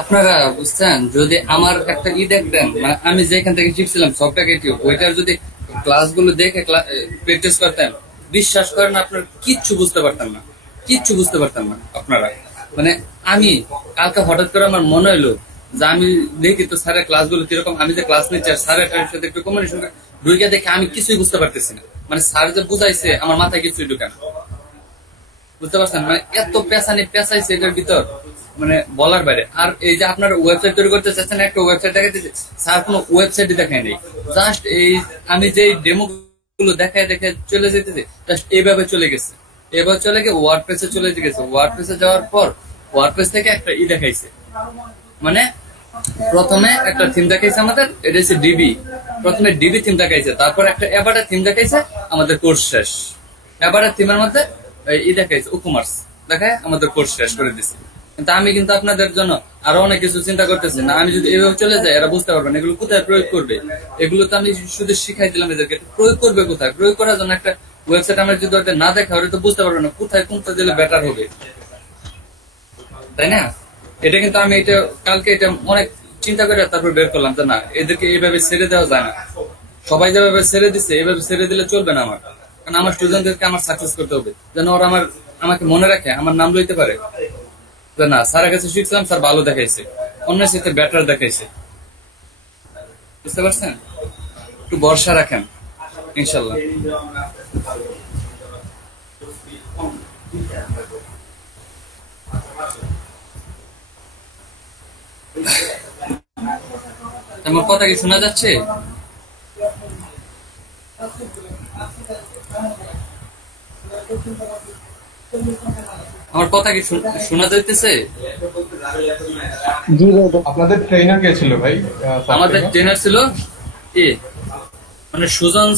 আপনারা বুঝছেন, যদি আমার একটা দেখতেন, মানে আমি যেখান থেকে শিখছিলাম সফটওয়্যার ইউটিউব, ওইটার যদি ক্লাসগুলো দেখে প্র্যাকটিস করতেন, বিশ্বাস করেন আপনার কিচ্ছু বুঝতে পারতাম না, কিচ্ছু বুঝতে পারতাম না আপনারা। মানে আমি কালকে হঠাৎ করে আমার মনে হলো যে আমি দেখি তো স্যারের ক্লাসগুলো কিরকম, আমি যে ক্লাস নিচ্ছি আর স্যারের সাথে একটু কমিউনিকেশন ঢুকে দেখে আমি কিছুই বুঝতে পারতেছি না। মানে স্যার যে বুঝাইছে আমার মাথায় কিছুই ঢুকে না, বুঝতে পারছেন? মানে এত পেঁচাইছে এটার ভিতর, মানে বলার বাইরে। আর এই যে আপনার ওয়েবসাইট তৈরি করতে চাচ্ছেন, একটা ওয়েবসাইট দেখাইতেছে, স্যার কোনো ওয়েবসাইটই দেখায় নেই। জাস্ট এই আমি যে ডেমো গুলো দেখায় দেখে চলে যেতেছে, জাস্ট এইভাবে চলে গেছে। এবার চলে গিয়ে ওয়ার্ডপ্রেসে চলে গেছে, ওয়ার্ডপ্রেসে যাওয়ার পর ওয়ার্ডপ্রেস থেকে একটা দেখাইছে, মানে প্রথমে একটা থিম দেখাইছে আমাদের, এটা হচ্ছে ডিবি। প্রথমে ডিবি থিম দেখাইছে, তারপর একটা এবারের থিম দেখাইছে, আমাদের কোর্স শেষ। এবারের থিমের মধ্যে দেখাইছে উকুমার্স, দেখায় আমাদের কোর্স শেষ করে দিচ্ছে। কিন্তু আমি কিন্তু আপনাদের জন্য আরো অনেক কিছু চিন্তা করতেছি না। আমি যদি এভাবে চলে যাই, এরা বুঝতে পারবে না এগুলো কোথায় প্রয়োগ করবে। এগুলো তো আমি শুধু শিখাই দিলাম এদেরকে, প্রয়োগ করবে কোথায়। প্রয়োগ করার জন্য একটা ওয়েবসাইট আমরা যদি ওটা না দেখা, ওটা তো বুঝতে পারবে না কোথায় কোনটা দিলে বেটার হবে, তাই না? এটা কিন্তু আমি এটা কালকে এটা অনেক চিন্তা করে তারপর বের করলাম যে না, এদেরকে এইভাবে ছেড়ে দেওয়া যায় না। সবাই যেভাবে ছেড়ে দিচ্ছে, এইভাবে ছেড়ে দিলে চলবে না আমার। কারণ আমার স্টুডেন্টদেরকে আমার সাকসেস করতে হবে, যেন ওরা আমাকে মনে রাখে, আমার নাম লইতে পারে যে না, স্যারের কাছে শিখছিলাম, স্যার ভালো দেখাইছে, অন্যের সাথে বেটার দেখাইছে। বুঝতে পারছেন? একটু ভরসা রাখেন, ইনশাল্লাহ। আমার কথা কি শোনা যাচ্ছে? আমার কথা কি শোনা যাইতেছে? জি ভাই। আপনাদের ট্রেনার কে ছিল ভাই? আমাদের ট্রেনার ছিল এ, মানে সুজন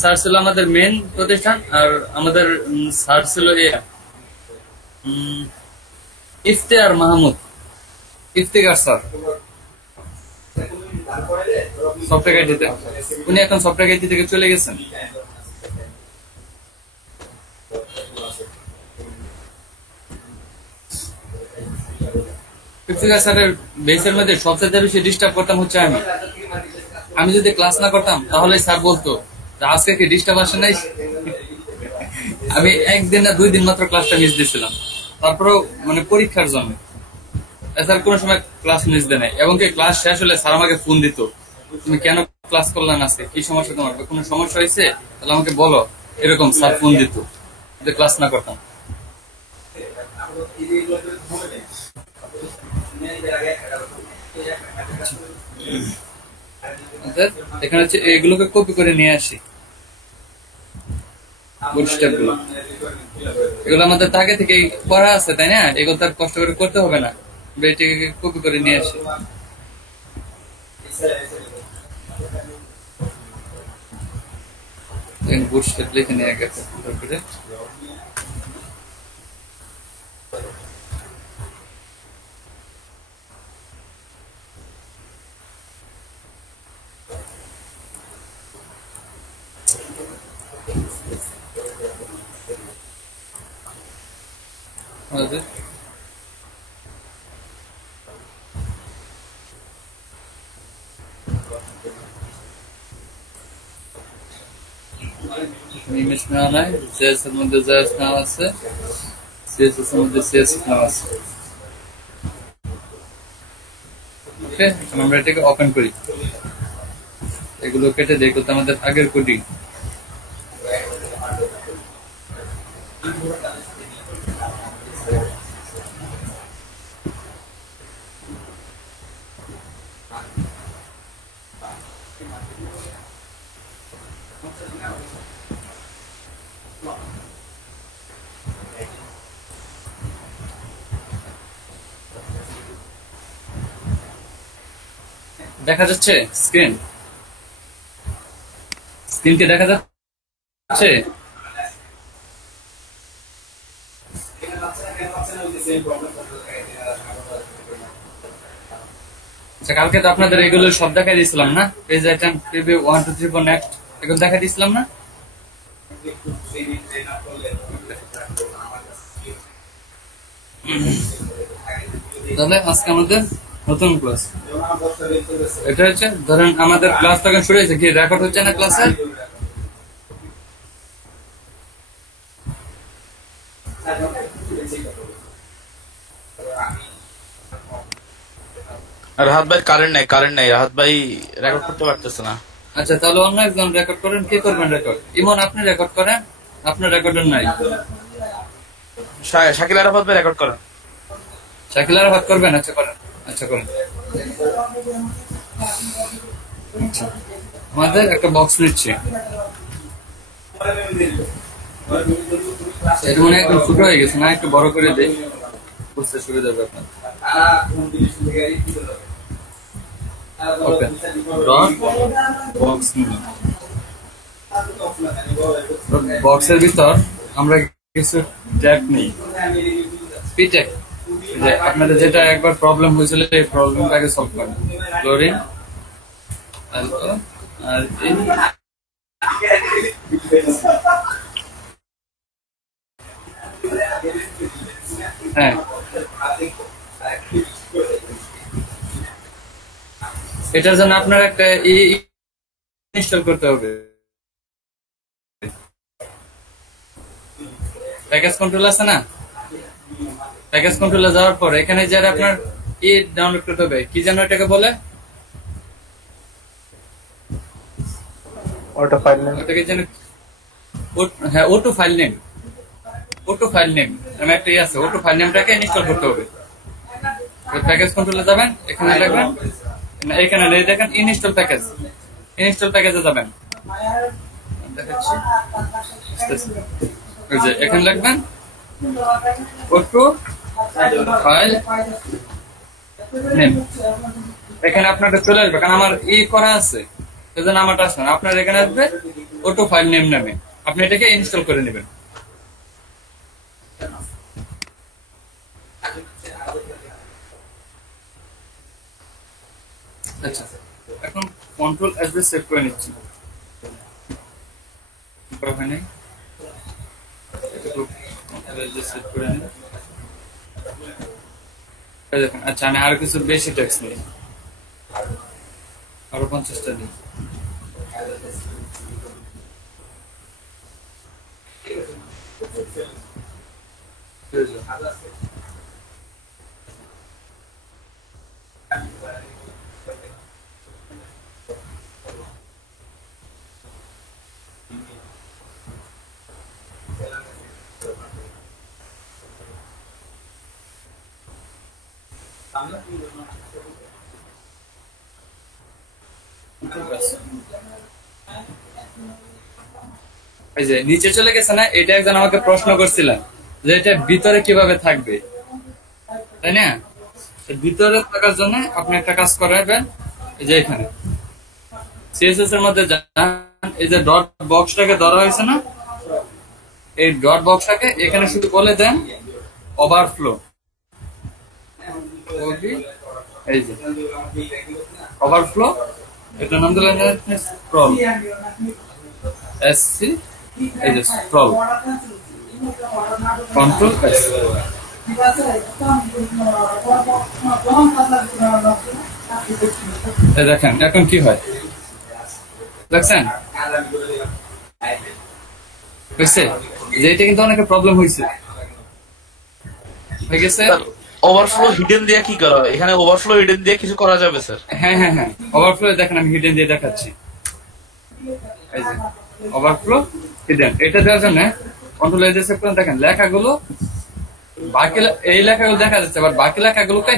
স্যার ছিল আমাদের মেন প্রতিষ্ঠান, আর আমাদের স্যার ছিল এ ইফতেখার মাহমুদ, ইফতেখার স্যার, সফটওয়্যার আইটিতে। উনি এখন সফটওয়্যার আইটি থেকে চলে গেছেন। ইফতেখার স্যারের বেসের মধ্যে সবচেয়ে বেশি ডিস্টার্ব করতাম হচ্ছে আমি। আমি যদি ক্লাস না করতাম তাহলে স্যার বলতো যে আজকে কি ডিস্টার্ব আসে নাই। আমি একদিন না 2 দিন মাত্র ক্লাসটা মিস দিয়েছিলাম, তারপরেও মানে পরীক্ষার জন্য। স্যার কোনো সময় ক্লাস মিস দেয় নাই, এবং কি ক্লাস শেষ হলে স্যার আমাকে ফোন দিত, তুমি কেন ক্লাস করলে না, আজকে কি সমস্যা তোমার, কোনো সমস্যা হয়েছে তাহলে আমাকে বলো, এরকম স্যার ফোন দিত যদি ক্লাস না করতাম। এখানে হচ্ছে এগুলোকে কপি করে নিয়ে আসি, বুটস্ট্র্যাপ গুলো, এগুলো আমাদের আগে থেকে পড়া আছে, তাই না? এগুলো তার কষ্ট করে করতে হবে না, এটাকে কপি করে নিয়ে আসি। বুটস্ট্র্যাপ লিখে নিয়ে গেছে তারপরে আমাদের ইমেজ নেওয়া নাই, সিএস এর মধ্যে জেএস নেওয়া আছে, সিএসএস এর মধ্যে সিএসএস নেওয়া আছে। ওকে, এখন আমরা এটাকে ওপেন করি, এগুলো কেটে দেখো তো আমাদের আগের কোডিং। দেখা যাচ্ছে স্ক্রিন? স্ক্রিনকে দেখা যাচ্ছে? আচ্ছা, কালকে তো আপনাদের এগুলো সব দেখাই দিয়েছিলাম না, পেজ আইটেম, প্রিভিউ 1 2 3 4 নেক্সট, এগুলো দেখাই দিয়েছিলাম না? তাহলে আজকে আমাদের নতুন ক্লাস, এটা হচ্ছে ধরেন আমাদের ক্লাস তখন শুরু হয়েছে, কি রেকর্ড হচ্ছে না ক্লাসে? রাহাত ভাই কারেন্ট নাই রাহাত ভাই রেকর্ড করতে পারতেছে না। আচ্ছা, তাহলে অন্য একজন রেকর্ড করেন। কি করবেন রেকর্ড? ইমন আপনি রেকর্ড করেন, আপনার রেকর্ডের নাই। শাকিল আরাফাত ভাই রেকর্ড করেন। শাকিল আরাফাত করবেন? আচ্ছা করেন, আচ্ছা করেন। আমাদের একটা বক্স নিচ্ছে, এটা মনে একদম ছোট হয়ে গেছে না, একটু বড় করে দেই, বুঝতে সুবিধা হবে আপনার। ওকে, বক্সের ভিতর আমরা কিছু ট্যাগ নেই, পিটেক, যে আপনাদের যেটা একবার প্রবলেম হয়েছিল এই প্রবলেমটাকে সলভ করেন। ক্লোরিন আর হ্যাঁ, এটার জন্য আপনার একটা ইনস্টল করতে হবে, প্যাকেজ কন্ট্রোল আছে না? প্যাকেজ কন্ট্রোলে যাওয়ার পর এখানে যারা আপনার ডাউনলোড করতে হবে, কি যেন এটাকে বলে, ওটা ফাইল নেম, ওটাকে যেন হ্যাঁ ওটু ফাইল নেম, ওটু ফাইল নেম আমি একটা আছে, ওটু ফাইল নেমটাকে ইনস্টল করতে হবে। প্যাকেজ কন্ট্রোলে যাবেন, এখানে লিখবেন, এখানে দেখেন ইনস্টল প্যাকেজ, ইনস্টল প্যাকেজে যাবেন, দেখাচ্ছি, ওই যে এখানে লিখবেন ওটু ফাইল নেম, এখানে আপনারটা চলে আসবে, কারণ আমার করা আছে সেজন্য আমারটা আসবে না, আপনার এখানে আসবে ওটু ফাইল নেম নামে, আপনি এটাকে ইনস্টল করে নেবেন। আচ্ছা, এখন কন্ট্রোল অ্যাড্রেস সেভ করে নিচ্ছি, আচ্ছা আমি আরো কিছু বেশি ট্যাক্স নিই, আরো 50টা দিই, এই যে নিচে চলে গেছে না, এটা একজন আমাকে প্রশ্ন করছিলেন যে এটা ভিতরে কিভাবে থাকবে, তাই না? ভিতরে থাকার জন্য আপনি একটা কাজ করাবেন, এই যে এখানে সিএসএস এর মধ্যে যান, এই যে ডট বক্সটাকে ধরা হয়েছে না, এই ডট বক্সটাকে এখানে শুধু বলে দেন ওভারফ্লো, এই যে ওভারফ্লো, এটা নাম দিলেন স্ক্রল, এসসি, এই যে স্ক্রল, কন্ট্রোল এস, দেখেন এখন কি হয়, দেখছেন হয়েছে, যে এটা কিন্তু অনেক প্রবলেম হয়েছে, হয়ে গেছে। ওভারফ্লো হিডেন দিয়ে কি করা হয়? এখানে ওভারফ্লো হিডেন দিয়ে কিছু করা যাবে স্যার? হ্যাঁ হ্যাঁ হ্যাঁ, ওভারফ্লো দেখেন আমি হিডেন দিয়ে দেখাচ্ছি, এই যে ওভারফ্লো হিডেন, এটা দেওয়ার জন্য কন্ট্রোল এস সেভ করেন, দেখেন লেখাগুলো বাকি এই লেখাগুলো দেখা যাচ্ছে, আবার বাকি লেখাগুলোকে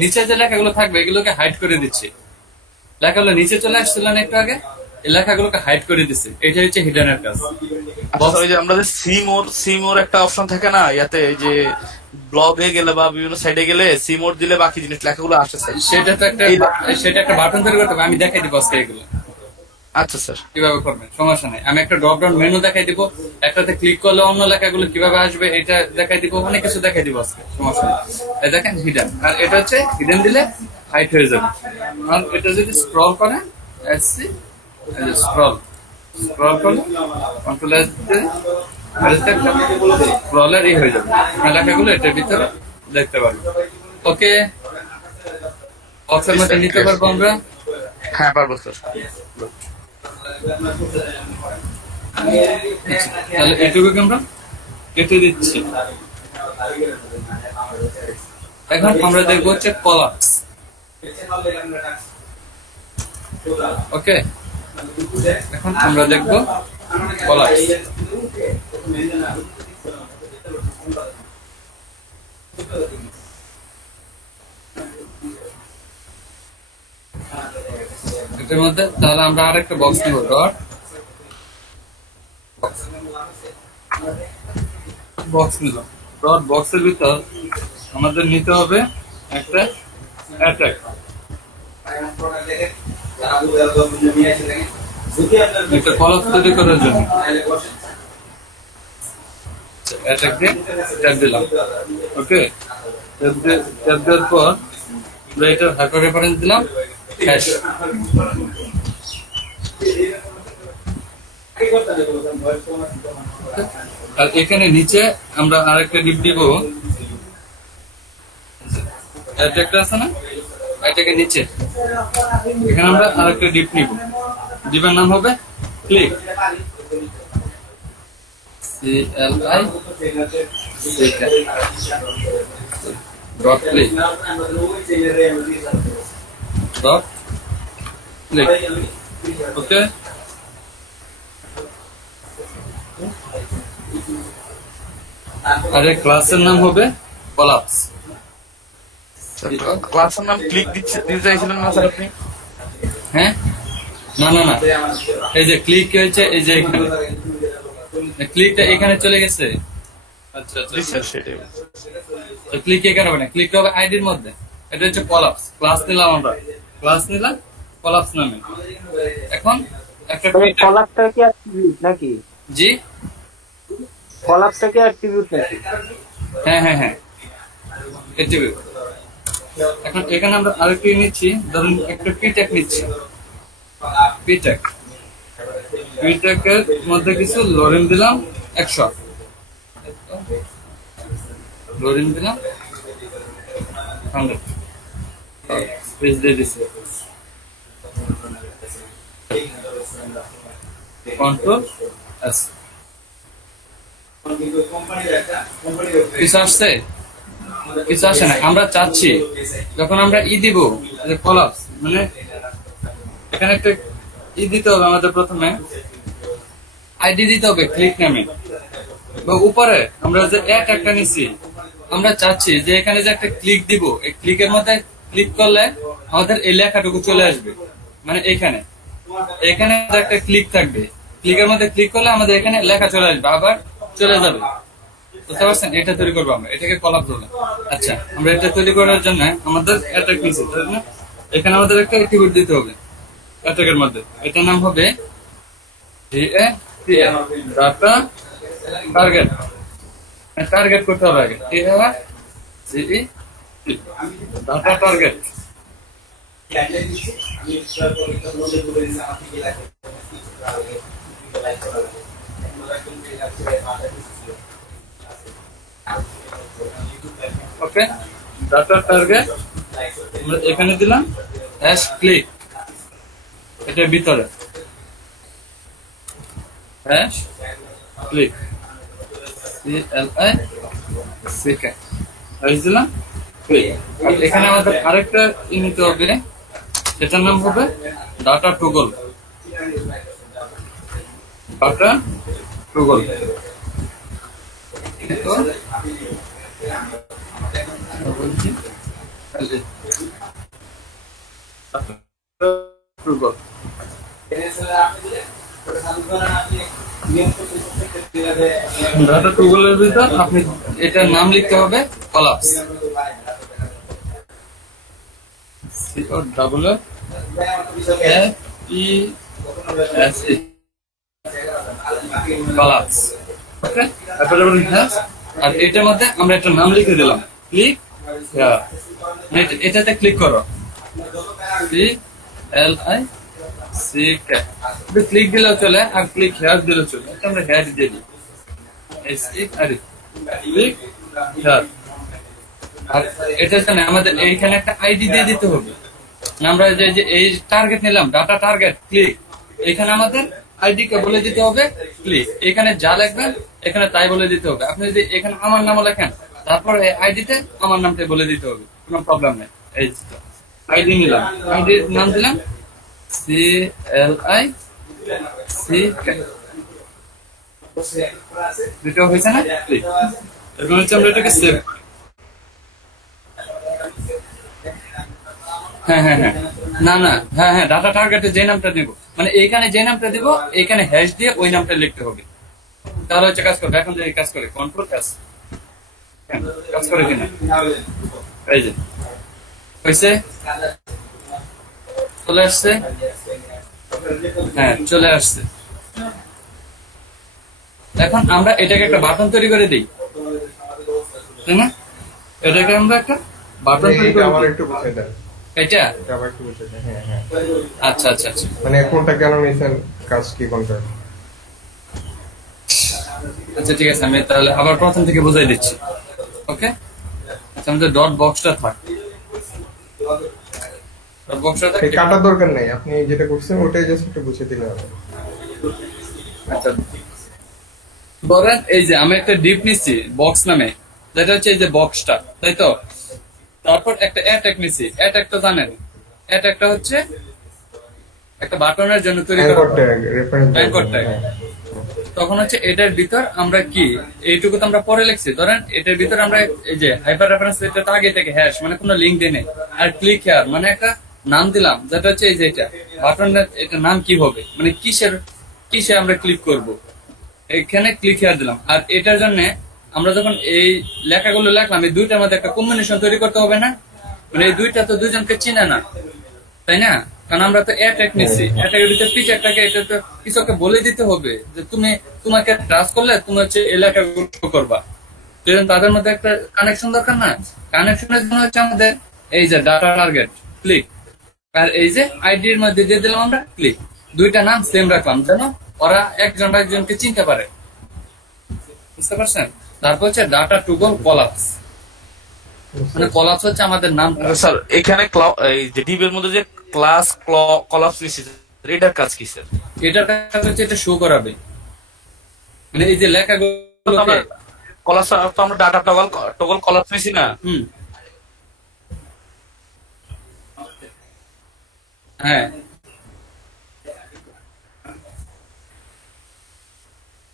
নিচে যে লেখাগুলো থাকবে এগুলোকে হাইড করে দিচ্ছে, লেখাগুলো নিচে চলে আসছিল না একটু আগে, এই লেখাগুলোকে হাইড করে দিচ্ছে, এটা হচ্ছে হিডেনের কাজ। ওই যে আমাদের সিমোর একটা অপশন থাকে না ইয়াতে, যে ব্লগে গেলে বা বিভিন্ন সাইডে গেলে সিমোর দিলে বাকি জিনিস লেখাগুলো আসে স্যার, সেটা একটা বাটন তৈরি করতে হবে, আমি দেখাই দিব আজকে এগুলো। আচ্ছা স্যার, কিভাবে করবেন সমস্যা নাই, আমি একটা ড্রপ ডাউন মেনু দেখাই দিব, একটাতে ক্লিক করলে অন্য লেখাগুলো কিভাবে আসবে এটা দেখাই দিব, অনেক কিছু দেখাই দিব আজকে, সমস্যা নেই। এই দেখেন হিডেন, আর এটা হচ্ছে হিডেন দিলে হাইট হয়ে যাবে, আর এটা যদি স্ক্রল করেন এসসি, স্ক্রল করলে কন্ট্রোল এস দিয়ে স্ক্রলের হয়ে যাবে, লেখাগুলো এটার ভিতরে দেখতে পারবেন। ওকে, বক্সের মধ্যে নিতে পারবো আমরা। হ্যাঁ পারবো স্যার। তাহলে এটুকুকে আমরা কেটে দিচ্ছি। এখন আমরা দেখবো হচ্ছে কলাপস। ওকে, এখন আমরা দেখবো কলাপস। এটার মধ্যে তাহলে আমরা আরেকটা বক্স নিব, ডট বক্স নিলাম। ডট বক্সের ভিতর আমাদের নিতে হবে একটা অ্যাটাক। একটা কলাপস তৈরি করার জন্য অ্যাটাক দিয়ে ট্যাপ দিলাম। ওকে, ট্যাপ দেওয়ার পর আমরা এটার হাইপার রেফারেন্স দিলাম হ্যাশ। আর এখানে নিচে আমরা আরেকটা ডিপ দিব, অ্যাটাকটা আছে না, এটাকে নিচে এখানে আমরা আরেকটা ডিপ নিব। ডিপের নাম হবে click, CLI dot click dot click. Okay, আর এই ক্লাসের নাম হবে কলাপস। ক্লাসের নাম ক্লিক দিতে চাইছিলেন না স্যার আপনি? হ্যাঁ, না না না, এই যে ক্লিক হয়েছে, এই যে এখানে ক্লিকটা এখানে চলে গেছে। আচ্ছা আচ্ছা, সেটাই। ক্লিক এখানে হবে না, ক্লিকটা হবে আইডির মধ্যে। এটা হচ্ছে কলাপস। ক্লাস নিলাম আমরা, ক্লাস নিলাম কলাপস নামে। এখন একটা কলাপসটা কি অ্যাট্রিবিউট নাকি? জি, কলাপসটা কি অ্যাট্রিবিউট নাকি? হ্যাঁ হ্যাঁ হ্যাঁ, অ্যাট্রিবিউট। এখন এখানে আমরা আরেকটি নিচ্ছি, ধরুন একটা পিট্যাগ নিচ্ছি। পিট্যাগের মধ্যে কিছু লরেন দিলাম 100, লরেন দিলাম 100, স্পেস দিয়ে দিচ্ছি, কন্ট্রোল এস। কিছু আসছে? কিছু আসে না। আমরা চাচ্ছি যখন আমরা দিব কলাপস, মানে এখানে একটা দিতে হবে আমাদের। প্রথমে আইডি দিতে হবে ক্লিক নামে, বা উপরে আমরা যে একটা নিচ্ছি, আমরা চাচ্ছি যে এখানে যে একটা ক্লিক দিব, এই ক্লিকের মধ্যে ক্লিক করলে আমাদের এই লেখাটুকু চলে আসবে। মানে এখানে এখানে একটা ক্লিক থাকবে, ক্লিকের মধ্যে ক্লিক করলে আমাদের এখানে লেখা চলে আসবে, আবার চলে যাবে। বুঝতে পারছেন? এটা তৈরি করবো আমরা, এটাকে কলাপস বলে। আচ্ছা, আমরা এটা তৈরি করার জন্য আমাদের অ্যাটাক নিচ্ছি, এখানে আমাদের একটা অ্যাট্রিবিউট দিতে হবে অ্যাটাকের মধ্যে। এটার নাম হবে ডাটা টার্গেট। টার্গেট করতে হবে আগে, data target. Okay, data target আমরা এখানে দিলাম হ্যাশ ক্লিক, এটার ভিতরে হ্যাশ ক্লিক, CLI হ্যাশ দিলাম ক্লিক। আর এখানে আমাদের আরেকটা নিতে হবে, সেটার নাম হবে data toggle. Data toggle data টগলের ভিতর আপনি এটার নাম লিখতে হবে কলাপস, কলাপস। ওকে, আর এটার মধ্যে আমরা একটা নাম লিখে দিলাম ক্লিক। এটাতে ক্লিক করো, CLI ক্লিক দিলেও চলে, আর ক্লিক হেয়ার দিলেও চলে। এটা আমরা হেয়ার দিয়ে দিই, ক্লিক হেয়ার। আর এটার জন্য আমাদের এইখানে একটা আইডি দিয়ে দিতে হবে। আমরা যে যে এই টার্গেট নিলাম, ডাটা টার্গেট ক্লিক, এখানে আমাদের আইডি কে বলে দিতে হবে ক্লিক। এখানে যা লিখবেন এখানে তাই বলে দিতে হবে। আপনি যদি এখানে আমার নামও লেখেন, তারপর এই আইডিতে আমার নামটা বলে দিতে হবে, কোনো প্রবলেম নেই। এই আইডি নিলাম, আইডির নাম দিলাম CLICK, দুটো হয়েছে না? ক্লিক। এখন হচ্ছে আমরা এটাকে সেভ। হ্যাঁ হ্যাঁ হ্যাঁ, না না, হ্যাঁ হ্যাঁ, ডাটা টার্গেটে যে নামটা দিব, মানে এইখানে যে নামটা দিব এইখানে হ্যাশ দিয়ে ওই নামটা লিখতে হবে, তাহলে হচ্ছে কাজ করবে। এখন যে কাজ করে কন্ট্রোল কাজ কাজ করে কিনা, এই যে হয়েছে, চলে আসছে, হ্যাঁ চলে আসছে। এখন আমরা এটাকে একটা বাটন তৈরি করে দিই, তাই না? এটাকে আমরা একটা বাটন তৈরি করে আমার দিই। একটু বুঝাই দেন, এটা এটা আবার একটু বুঝাই দেন। হ্যাঁ হ্যাঁ, আচ্ছা আচ্ছা আচ্ছা, মানে কোনটা কেন নিয়েছেন, কাজ কি কোনটা? আচ্ছা ঠিক আছে, আমি তাহলে আবার প্রথম থেকে বুঝাই দিচ্ছি। ওকে, আচ্ছা আমাদের ডট বক্সটা থাক, ডট বক্সটা থাক। এই কাটার দরকার নেই, আপনি যেটা করছেন ওটাই জাস্ট একটু বুঝিয়ে দিলে হবে। আচ্ছা ধরেন এই যে আমি একটা ডিপ নিচ্ছি বক্স নামে, যেটা হচ্ছে এই যে বক্সটা, তাই তো? তারপর একটা অ্যাটাক নিচ্ছি, অ্যাটাকটা জানেন, অ্যাটাকটা হচ্ছে একটা বাটনের জন্য তৈরি করা anchor tag, reference anchor tag. তখন হচ্ছে এটার ভিতর আমরা কি এইটুকু তো আমরা পরে লিখছি, ধরেন এটার ভিতর আমরা এই যে হাইপার রেফারেন্স, এটা তো আগে থেকে হ্যাশ মানে কোনো লিঙ্ক দিয়ে নেই, আর ক্লিক হেয়ার মানে একটা নাম দিলাম, যেটা হচ্ছে এই যে এটা বাটনের, এটা নাম কি হবে, মানে কিসে আমরা ক্লিক করব, এখানে ক্লিক হেয়ার দিলাম। আর এটার জন্য আমরা যখন এই লেখাগুলো লেখলাম, এই দুইটার মধ্যে একটা কম্বিনেশন তৈরি করতে হবে না? মানে এই দুইটা তো দুজনকে চিনে না, তাই না? কারণ আমরা তো অ্যাটাক নিচ্ছি, অ্যাটাকের ভিতরে পিচ একটাকে, এটা তো কিছু একটা বলে দিতে হবে যে তোমাকে ট্রাস্ট করলে তুমি হচ্ছে এলাকাগুলো করবা, তো তাদের মধ্যে একটা কানেকশন দরকার না? কানেকশনের জন্য হচ্ছে আমাদের এই যে ডাটা টার্গেট ক্লিক, আর এই যে আইডির মধ্যে দিয়ে দিলাম আমরা ক্লিক, দুইটা নাম সেম রাখলাম যেন ওরা একজন একজনকে চিনতে পারে, বুঝতে পারছেন? তারপর হচ্ছে ডাটা টুগল কলাপস, মানে কলাপস হচ্ছে আমাদের নাম। স্যার এখানে এই যে ডিবের মধ্যে যে ক্লাস কলাপস নিচ্ছে, এটার কাজ কি স্যার? এটার কাজ হচ্ছে এটা শো করাবে, মানে এই যে লেখাগুলো, কলাপস তো আমরা ডাটা টগল কলাপস নিছি না? হ্যাঁ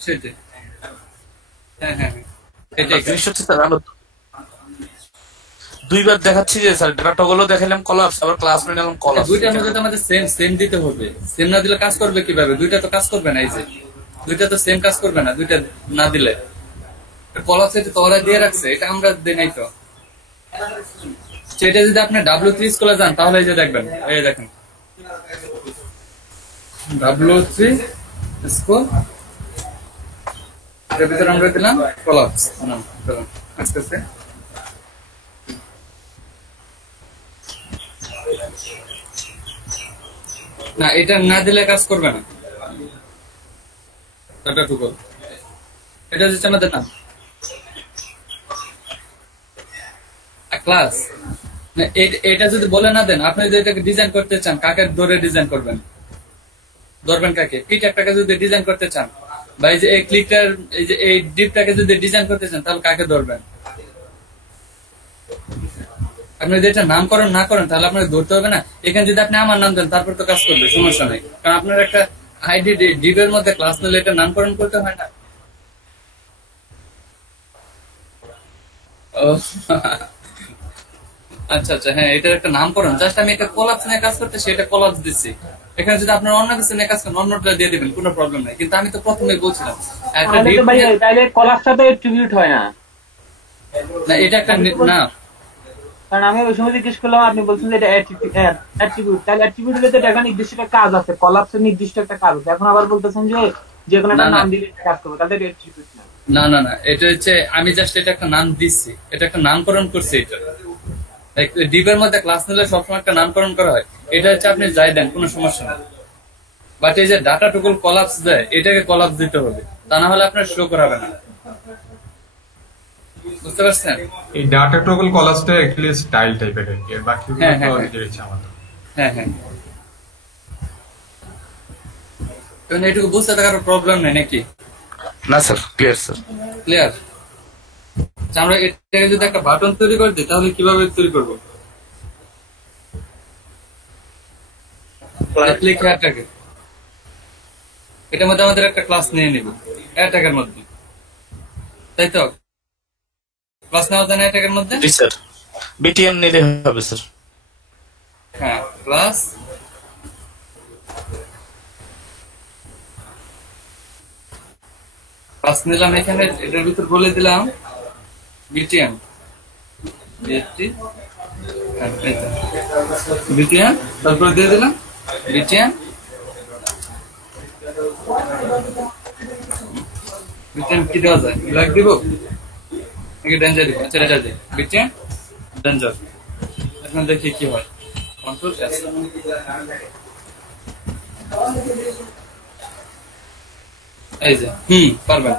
সেটাই, হ্যাঁ হ্যাঁ হ্যাঁ, এটাই কাজ। জিনিস হচ্ছে স্যার আমরা দুইবার দেখাচ্ছি যে স্যার ডাটা টগলও দেখালাম কলাপস, আবার ক্লাস নিলাম কলাপস। দুইটার মধ্যে তো আমাদের সেম সেম দিতে হবে, সেম না দিলে কাজ করবে কিভাবে? দুইটা তো কাজ করবে না, এই যে দুইটা তো সেম কাজ করবে না, দুইটা না দিলে। কলাপস এটা তোরা দিয়ে রাখছে, এটা আমরা দিই নাই তো। সেটা যদি আপনি W3 স্কুলে যান তাহলে এই যে দেখবেন, এই দেখেন W3 স্কুল, এর ভিতরে আমরা দিলাম কলাপস নাম, আস্তে আস্তে না, এটা না দিলে কাজ করবে না। ডাটা টুগল, এটা হচ্ছে আমাদের নাম ক্লাস। এটা যদি বলে না দেন, আপনি যদি এটাকে ডিজাইন করতে চান, কাকে ধরে ডিজাইন করবেন? ধরবেন কাকে? পিট একটাকে যদি ডিজাইন করতে চান, বা এই যে এই ক্লিকটার, এই যে এই ডিপটাকে যদি ডিজাইন করতে চান, তাহলে কাকে ধরবেন? আপনি যদি এটা নামকরণ না করেন তাহলে আপনাকে ধরতে হবে না। এখানে যদি আপনি আমার নাম দেন তারপর তো কাজ করবে, সমস্যা নেই, কারণ আপনার একটা আইডি ডিপের মধ্যে ক্লাস নিলে এটা নামকরণ করতে হয় না। ও আচ্ছা আচ্ছা, হ্যাঁ এটার একটা নামকরণ, জাস্ট আমি এটা কলাপস নিয়ে কাজ করতে সেটা কলাপস দিচ্ছি। এখানে যদি আপনার অন্য কিছু নিয়ে কাজ করেন অন্যটা দিয়ে দিবেন, কোনো প্রবলেম নাই। কিন্তু আমি তো প্রথমেই বলছিলাম একটা তাহলে ডিপ তো ভাই তাহলে কলাপসটা তো অ্যাট্রিবিউট হয় না, না, এটা একটা না, কারণ আমি ওই সময় জিজ্ঞেস করলাম, আপনি বলছেন যে এটা অ্যাট্রিবিউট, তাহলে অ্যাট্রিবিউট হলে তো এটা একটা নির্দিষ্ট একটা কাজ আছে, কলাপসের নির্দিষ্ট একটা কাজ আছে। এখন আবার বলতেছেন যে যে কোনো একটা না, না। নাম দিলে এটা কাজ করবে, তাহলে এটা অ্যাট্রিবিউট না। না না না, এটা হচ্ছে আমি জাস্ট এটা একটা নাম দিচ্ছি, এটা একটা নামকরণ করছি। এটা ডিপের মধ্যে ক্লাস নিলে সবসময় একটা নামকরণ করা হয়, এটা হচ্ছে আপনি যাই দেন কোনো সমস্যা নেই। বাট এই যে ডাটা টুকুল কলাপস দেয়, এটাকে কলাপস দিতে হবে, তা না হলে আপনার শো করাবে না। বুঝতে পারছেন? এই ডাটা টেবল কলাসটা অ্যাকচুয়ালি স্টাইল টাইপের আর কি, আর বাকিগুলো হ্যাঁ, তো হ্যাঁ, নিজের ইচ্ছা মতো। হ্যাঁ হ্যাঁ, কারণ এটুকু বুঝতে তো কারো প্রবলেম নেই নাকি? না স্যার, ক্লিয়ার স্যার। ক্লিয়ার? আমরা এটাকে যদি একটা বাটন তৈরি করে দিই তাহলে কিভাবে তৈরি করবো? ক্লিক হেয়ারটাকে, এটার মধ্যে আমাদের একটা ক্লাস নিয়ে নিব এয়ারট্যাগের মধ্যে, তাই তো? ক্লাস নেওয়া যায় না এয়ারট্যাগের মধ্যে? জি স্যার, বিটিএম নিলে হবে স্যার। হ্যাঁ, ক্লাস ক্লাস নিলাম এখানে, এটার ভিতর বলে দিলাম বিটিএম, বিটিএম, তারপর দিয়ে দিলাম বিটিএম, বিটিএম কি দেওয়া যায়? ব্ল্যাক দিব নাকি ডেঞ্জার দিব? আচ্ছা ডেঞ্জার দিই, বিটিএম ডেঞ্জার। এখন দেখি কি হয়। কন্ট্রোল এস, এই যে পারবেন,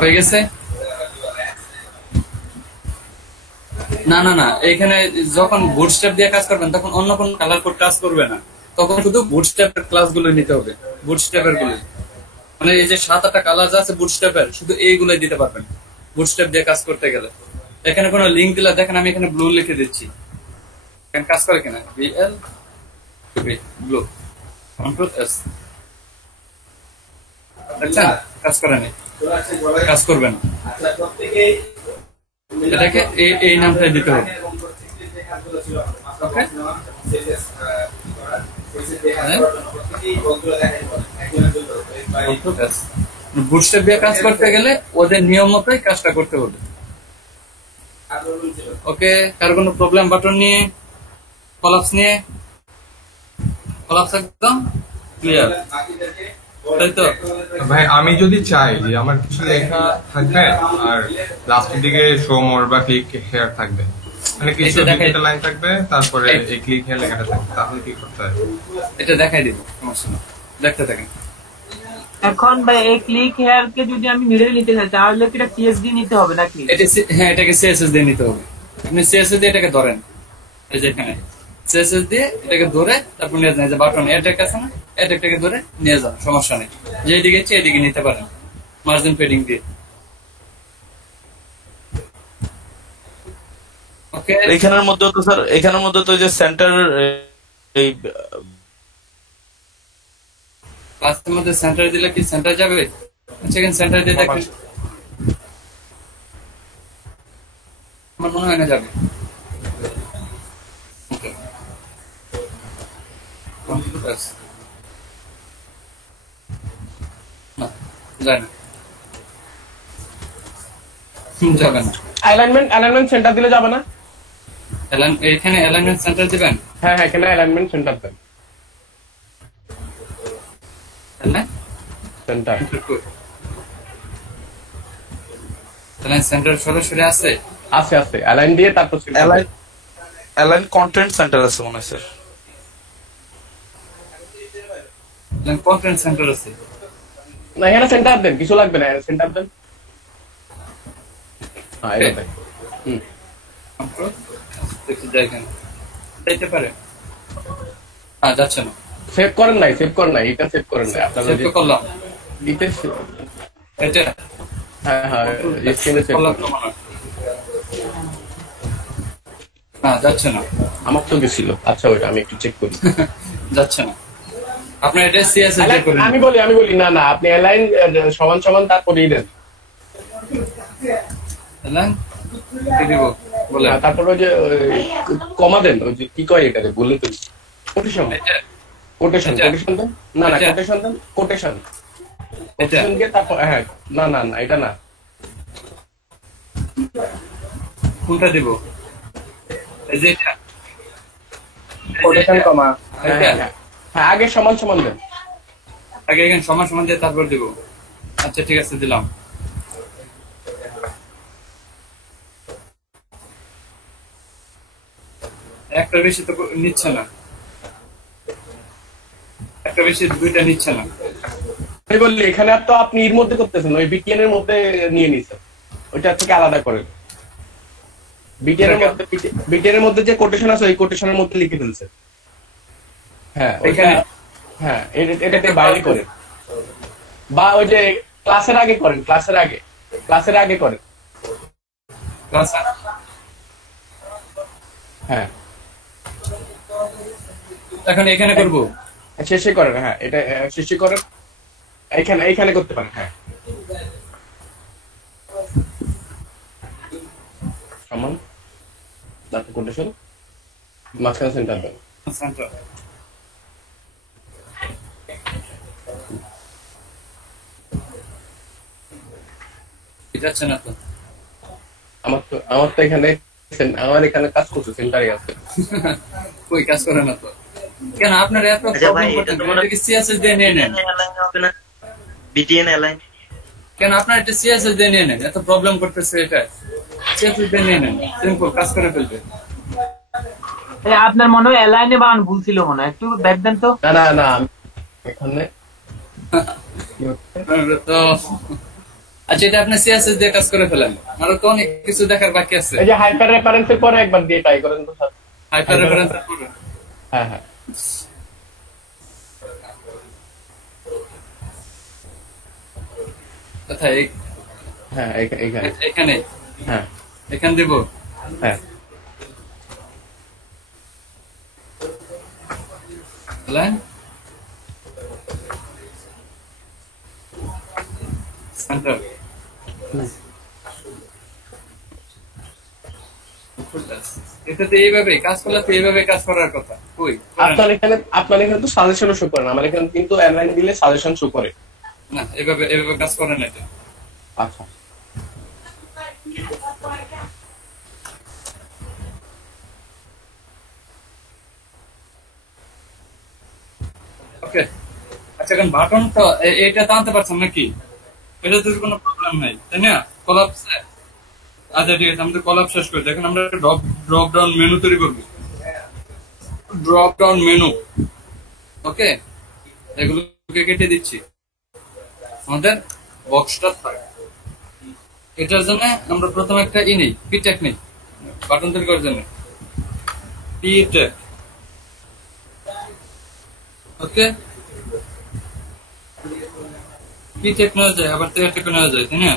হয়ে গেছে। না না না, এখানে যখন বুটস্ট্র্যাপ দিয়ে কাজ করবেন তখন অন্য কোন কালার কোড কাজ করবে না, তখন শুধু বুটস্ট্র্যাপের ক্লাস গুলো নিতে হবে, বুটস্ট্র্যাপের গুলো, মানে এই যে 7-8টা কালার আছে বুটস্ট্র্যাপের, শুধু এইগুলোই দিতে পারবেন বুটস্ট্র্যাপ দিয়ে কাজ করতে গেলে। এখানে কোনো লিঙ্ক দিলে দেখেন আমি এখানে ব্লু লিখে দিচ্ছি, এখানে কাজ করে কিনা, বিএল ব্লু, কন্ট্রোল এস, দেখছেন কাজ করে না, কাজ করবে না। এটাকে এই নামটাই দিতে হবে, ওকে? বুটস্ট্র্যাপ দিয়ে কাজ করতে গেলে ওদের নিয়ম মতোই কাজটা করতে হবে, ওকে? কার কোনো প্রবলেম বাটন নিয়ে, কলাপস নিয়ে? কলাপস একদম ক্লিয়ার, তাই তো? ভাই আমি যদি চাই যে আমার কিছু লেখা থাকবে আর লাস্টের দিকে শো মোর বা ক্লিক হেয়ার থাকবে, মানে কিছু ডিজিটাল লাইন থাকবে, তারপরে এই ক্লিক হেয়ার লেখাটা থাকবে, তাহলে কি করতে হবে? এটা দেখাই দিব, সমস্যা না, দেখতে থাকেন। এখন ভাই এই ক্লিক হেয়ার কে যদি আমি মিরর নিতে চাই তাহলে কি এটা সিএসডি নিতে হবে নাকি? হ্যাঁ, এটাকে সিএসএস দিয়ে নিতে হবে। আপনি সিএসএস দিয়ে এটাকে ধরেন, এই যে এখানে সিএসএস দিয়ে এটাকে ধরে তারপর নিয়ে যান, এই যে বাটন অ্যাটাক আছে না, অ্যাটাকটাকে ধরে নিয়ে যান, সমস্যা নেই। যেদিকে ইচ্ছে এদিকে নিতে পারেন মার্জিন পেডিং দিয়ে, ওকে? এখানের মধ্যে তো স্যার, এখানের মধ্যে তো যে সেন্টার, এই ক্লাসের মধ্যে সেন্টার দিলে কি সেন্টার যাবে? আচ্ছা, এখানে সেন্টার দিয়ে দেখেন, আমার মনে হয় না যাবে। Okay. না, যায় না, যাবে না। অ্যালাইনমেন্ট সেন্টার দিলে যাবে না? এখানে অ্যালাইনমেন্ট সেন্টার দিবেন? হ্যাঁ, এখানে অ্যালাইনমেন্ট সেন্টার দেন, সেন্টার। সেন্টার সরাসরি আছে, আছে অ্যালাইন দিয়ে তারপর অ্যালাইন কন্টেন্ট সেন্টার আছে মনে হয় স্যার। কনফারেন্স সেন্টার আছে না, এখানে সেন্টার দেন, কিছু লাগবে না, সেন্টার দেন। হ্যাঁ, এটা দেন। দেখতে যাই কেন যাইতে পারে, হ্যাঁ যাচ্ছে না। সেভ করেন নাই, এটা সেভ করেন নাই আপনারা। সেভ তো করলাম, এটা হ্যাঁ, স্ক্রিনে সেভ করলাম করলাম। তো মনে হয়। হ্যাঁ, যাচ্ছে না, আমার তো গেছিল। আচ্ছা, ওইটা আমি একটু চেক করি। যাচ্ছে না। আপনার এটা সিএসএস দিয়ে করেন। আমি বলি না, আপনি অ্যালাইন সমান তারপরেই দেন। অ্যালাইন কি দিব বলে, তারপর ওই যে কমা দেন, ওই যে কি কয় এটাকে বললে তো, কোটেশন দেন। না, কোটেশন দেন, কোটেশন দিয়ে তারপর, হ্যাঁ, না এটা না। কোনটা দিব? এই যে এটা কোটেশন কমা, এটা? হ্যাঁ, আগে সমান দেন। আগে এখানে সমান দিয়ে তারপর দিব। আচ্ছা ঠিক আছে, দিলাম। একটা বেশি তো নিচ্ছে না, একটা বেশি দুইটা নিচ্ছে না। আমি বললি এখানে তো আপনি এর মধ্যে করতেছেন, ওই বিটিএন এর মধ্যে নিয়ে নিছেন, ওইটা থেকে আলাদা করেন। বিটিএর মধ্যে যে কোটেশন আছে ওই কোটেশনের মধ্যে লিখে ফেলছে। হ্যাঁ ওইখানে, হ্যাঁ এটাতে বাইরে করেন, বা ওই যে ক্লাসের আগে করেন, ক্লাসের আগে করেন। হ্যাঁ এখন এখানে করবো, শেষে করেন। হ্যাঁ এটা শেষে করেন, এইখানে করতে পারেন। হ্যাঁ সমান তারপর কোটেশন মাঝখানে সেন্টার দেন। সেন্টার যাচ্ছে না তো, আমার তো এখানে কাজ করছে, সেন্টারে আছে। কই কাজ করে না তো কেন? আপনার এত প্রবলেম করতেন কি সিএসএস দিয়ে নিয়ে নেন বিটিএন অ্যালাইন কেন? আপনার এটা সিএসএস দিয়ে নিয়ে নেন, এত প্রবলেম করতেছে এটা সিএসএস দিয়ে নিয়ে নেন, সিম্পল কাজ করে ফেলবে। আপনার মনে হয় অ্যালাইনে বানান ভুল ছিল মনে হয়, একটু ব্যাক দেন তো। না এখানে তো আচ্ছা, এটা আপনি সিএসএস দিয়ে কাজ করে ফেলেন, আরো তো অনেক কিছু দেখার বাকি আছে। এই যে হাইপার রেফারেন্সের পরে একবার দিয়ে ট্রাই করেন তো স্যার। হাইপার রেফারেন্স করে, হ্যাঁ কোথায়? হ্যাঁ এখানে, হ্যাঁ এখান দেব। হ্যাঁ লাইন সেন্টার এটাতে এইভাবে কাজ করলে তো এইভাবে কাজ করার কথা। কই আপনার এখানে তো সাজেশন শো করে না, আমার এখানে কিন্তু অনলাইন দিলে সাজেশন শো করে না, এভাবে কাজ করে না এটা। আচ্ছা ওকে, আচ্ছা এখন বাটন তো এটা টানতে পারছেন নাকি? এটা তো কোনো প্রবলেম নাই, তাই না? কলাপস, আচ্ছা ঠিক আছে, আমাদের কলাপ শেষ করে দেখেন আমরা একটা ড্রপ ডাউন মেনু তৈরি করবো। ড্রপ ডাউন মেনু, ওকে, এগুলোকে কেটে দিচ্ছি। আমাদের বক্সটা থাকে, এটার জন্য আমরা প্রথমে একটা নেই, পিটেক নেই বাটন তৈরি করার জন্য, পিটেক, ওকে। পিটেক নেওয়া যায়, আবার টেক নেওয়া যায়, তাই না?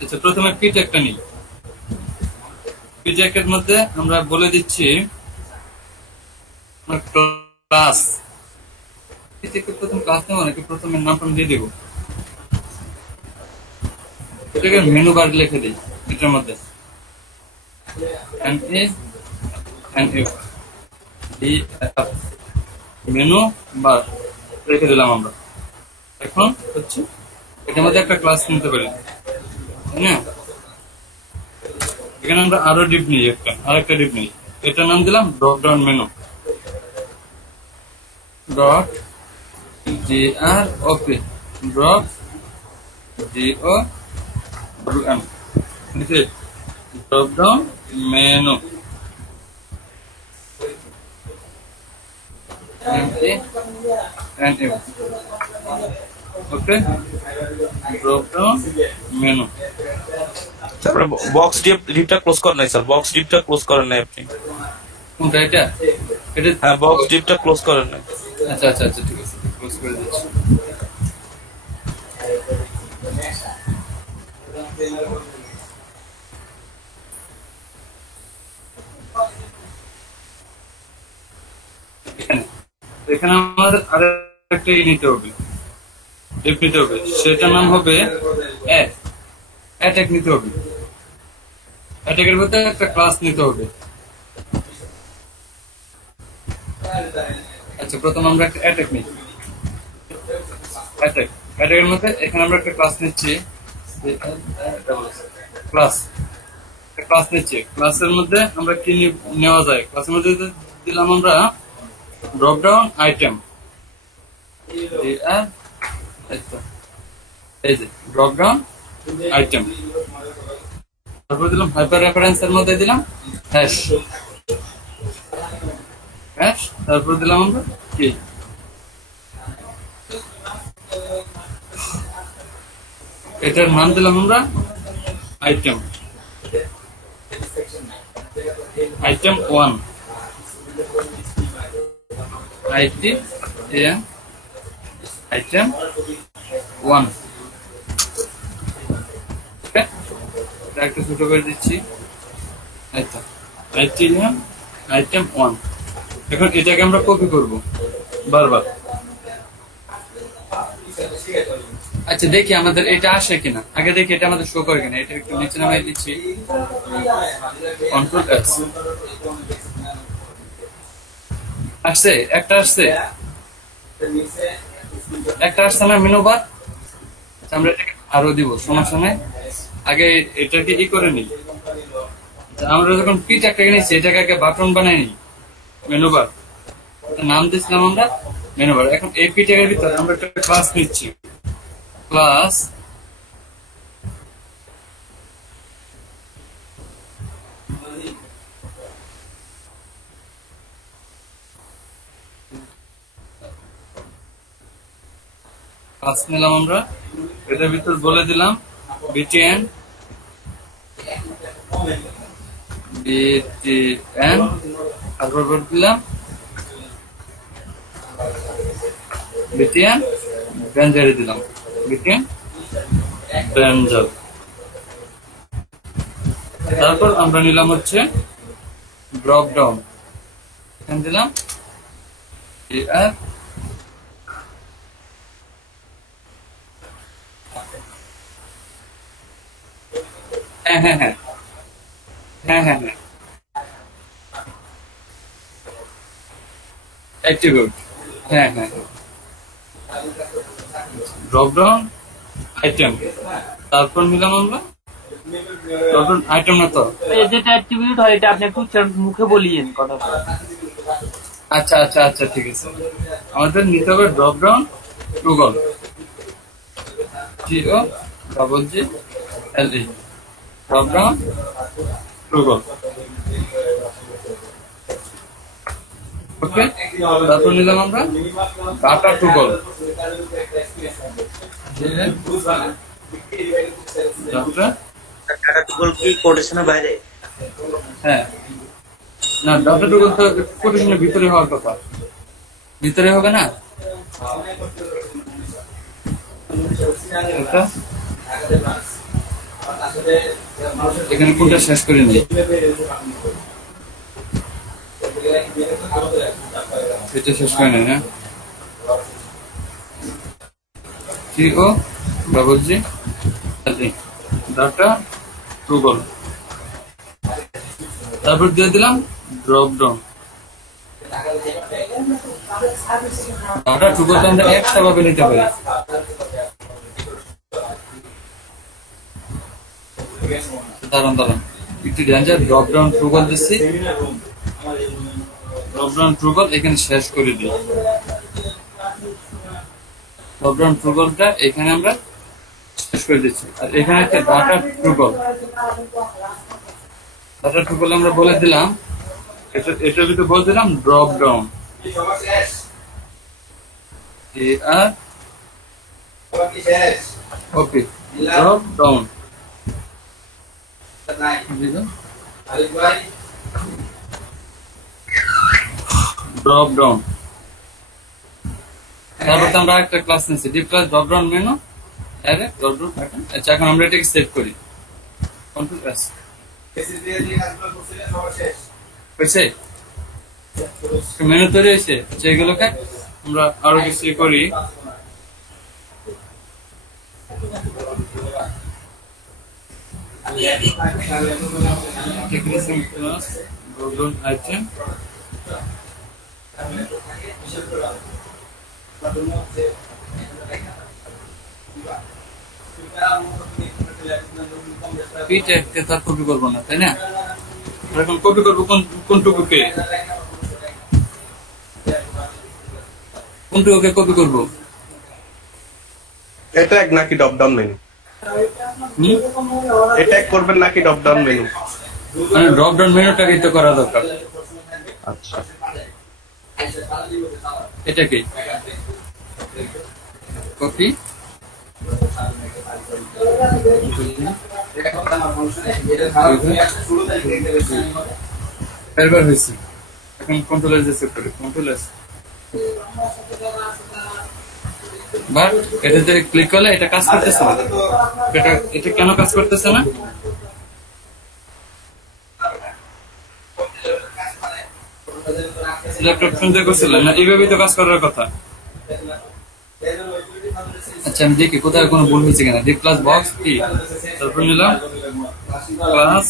আচ্ছা প্রথমে পিটেকটা নিই। পিটেকের মধ্যে আমরা বলে দিচ্ছি ক্লাস, প্রথম ক্লাস নেবো নাকি প্রথমে নাম দিয়ে দেবো? এটাকে মেনু বার লিখে দিই এটার মধ্যে, মেনু বার রেখে দিলাম আমরা। এখন হচ্ছে এটার মধ্যে একটা ক্লাস নিতে পারি, তাই না? এখানে আমরা আরো ডিপ নিই, আরেকটা ডিপ নিই, এটার নাম দিলাম drop down menu dot GR OP drop GO M, drop down menu okay, drop down menu. তারপরে বক্স ডিপটা ক্লোজ করেন নাই স্যার, বক্স ডিপটা ক্লোজ করেন নাই আপনি? কোনটা? এটা হ্যাঁ বক্স ডিপটা ক্লোজ করেন নাই। আচ্ছা আচ্ছা আচ্ছা ঠিক আছে, ক্লোজ করে দিচ্ছি। এখানে আমাদের আরেকটা নিতে হবে, ডিপ নিতে হবে, সেটার নাম হবে অ্যাটাক নিতে হবে। অ্যাটাকের মধ্যে একটা ক্লাস নিতে হবে। আচ্ছা প্রথম আমরা একটা অ্যাটাক নিই, অ্যাটাকের মধ্যে এখানে আমরা একটা ক্লাস নিচ্ছি, ক্লাস নিচ্ছি। ক্লাসের মধ্যে আমরা কি নেওয়া যায়? ক্লাসের মধ্যে দিলাম আমরা ড্রপ ডাউন আইটেম, এই যে ড্রপ ডাউন আইটেম, তারপর দিলাম হাইপার রেফারেন্সের মধ্যে দিলাম হ্যাশ, তারপর দিলাম আমরা কি এটার নাম দিলাম আমরা আইটেম, আইটেম 1 আইটেম আইটেম 1 একটু ছোট করে দিচ্ছি। আচ্ছা আইটেম 1 এখন এটাকে আমরা কপি করব বারবার। আচ্ছা দেখি আমাদের এটা আসে কিনা, আগে দেখি এটা আমাদের শো করে কিনা। এটা একটু নিচে নামিয়ে দিচ্ছি, কন্ট্রোল এস। আসছে, একটা আসছে না মেনু বার। আমরা এটাকে আরো দিব, সমস্যা নাই। আগে এটাকে ই করে নিই। আমরা যখন পিট একটা নিচ্ছি এটাকে আগে বাটন বানাই নিই, মেনু বার নাম দিচ্ছিলাম আমরা মেনু বার। এখন এই পিটের ভিতরে আমরা একটা ক্লাস নিচ্ছি, ক্লাস নিলাম আমরা। এটার ভিতর বলে দিলাম বিটিএন তারপর বলে দিলাম বিটিএন ব্যাঞ্জারি দিলাম, বিটিএন ব্যাঞ্জার। তারপর আমরা নিলাম হচ্ছে ড্রপ ডাউন, এখানে দিলাম এআর হ্যাঁ অ্যাট্রিবিউট, হ্যাঁ ড্রপ ডাউন আইটেম। তারপর নিলাম আমরা ড্রপ ডাউন আইটেম না তো যেটা অ্যাট্রিবিউট হয় এটা আপনি একটু মুখে বলিয়েন কথা। আচ্ছা ঠিক আছে। আমাদের নিতে হবে drop down toggle, geo double G L E, drop down toggle. Okay, তারপর নিলাম আমরা ডাটা টুগল, ডাটা টুগল কি কোটেশনের বাইরে? হ্যাঁ না, ডাটা টুগল তো কোটেশনের ভিতরে হওয়ার কথা, ভিতরে হবে না এটা। এখানে কোনটা শেষ করে নিই, এটা শেষ করে নেই না, Jio double G data toggle. তারপর দিয়ে দিলাম ড্রপ ডাউন। ডাটা টুগল আমরা একটা ভাবে নিতে পারি। দাঁড়ান একটু ডেঞ্জার, ড্রপ ডাউন টুগল দিচ্ছি, ড্রপ ডাউন টুগল এখানে শেষ করে দিই। ড্রপ ডাউন টুগলটা এখানে আমরা শেষ করে দিচ্ছি। আর এখানে একটা ডাটা টুগল আমরা বলে দিলাম, এটার ভিতরে বলে দিলাম ড্রপ ডাউন ওকে, ড্রপ ডাউন ড্রপ ডাউন। তারপর তো আমরা একটা ক্লাস নিচ্ছি deep class drop down menu. আচ্ছা এখন আমরা এটাকে সেভ করি, কন্ট্রোল এস। মেনু তৈরি হয়েছে, যেগুলোকে আমরা আরো কিছু করি। আইটেম তার কপি করবো না, তাই না? এখন কপি করবো কোনটুকুকে কপি করবো? এটা এক নাকি ড্রপ ডাউন মেনু? এটা এক করবেন নাকি ড্রপ ডাউন মেনু? মানে ড্রপ ডাউন মেনুটাকে তো করা দরকার। আচ্ছা, এটা কি কপি? এরবার হয়েছে। এখন কন্ট্রোল এস সেট করি, কন্ট্রোল এস। বাট এটাতে ক্লিক করলে এটা কাজ করতেছে না। এটা কেন কাজ করতেছে না? সিলেক্ট অপশন দিয়ে করছিলেন না, এইভাবেই তো কাজ করার কথা। আচ্ছা আমি দেখি কোথায় কোনো ভুল হয়েছে কিনা। ডি প্লাস বক্স কি, তারপর নিলাম ক্লাস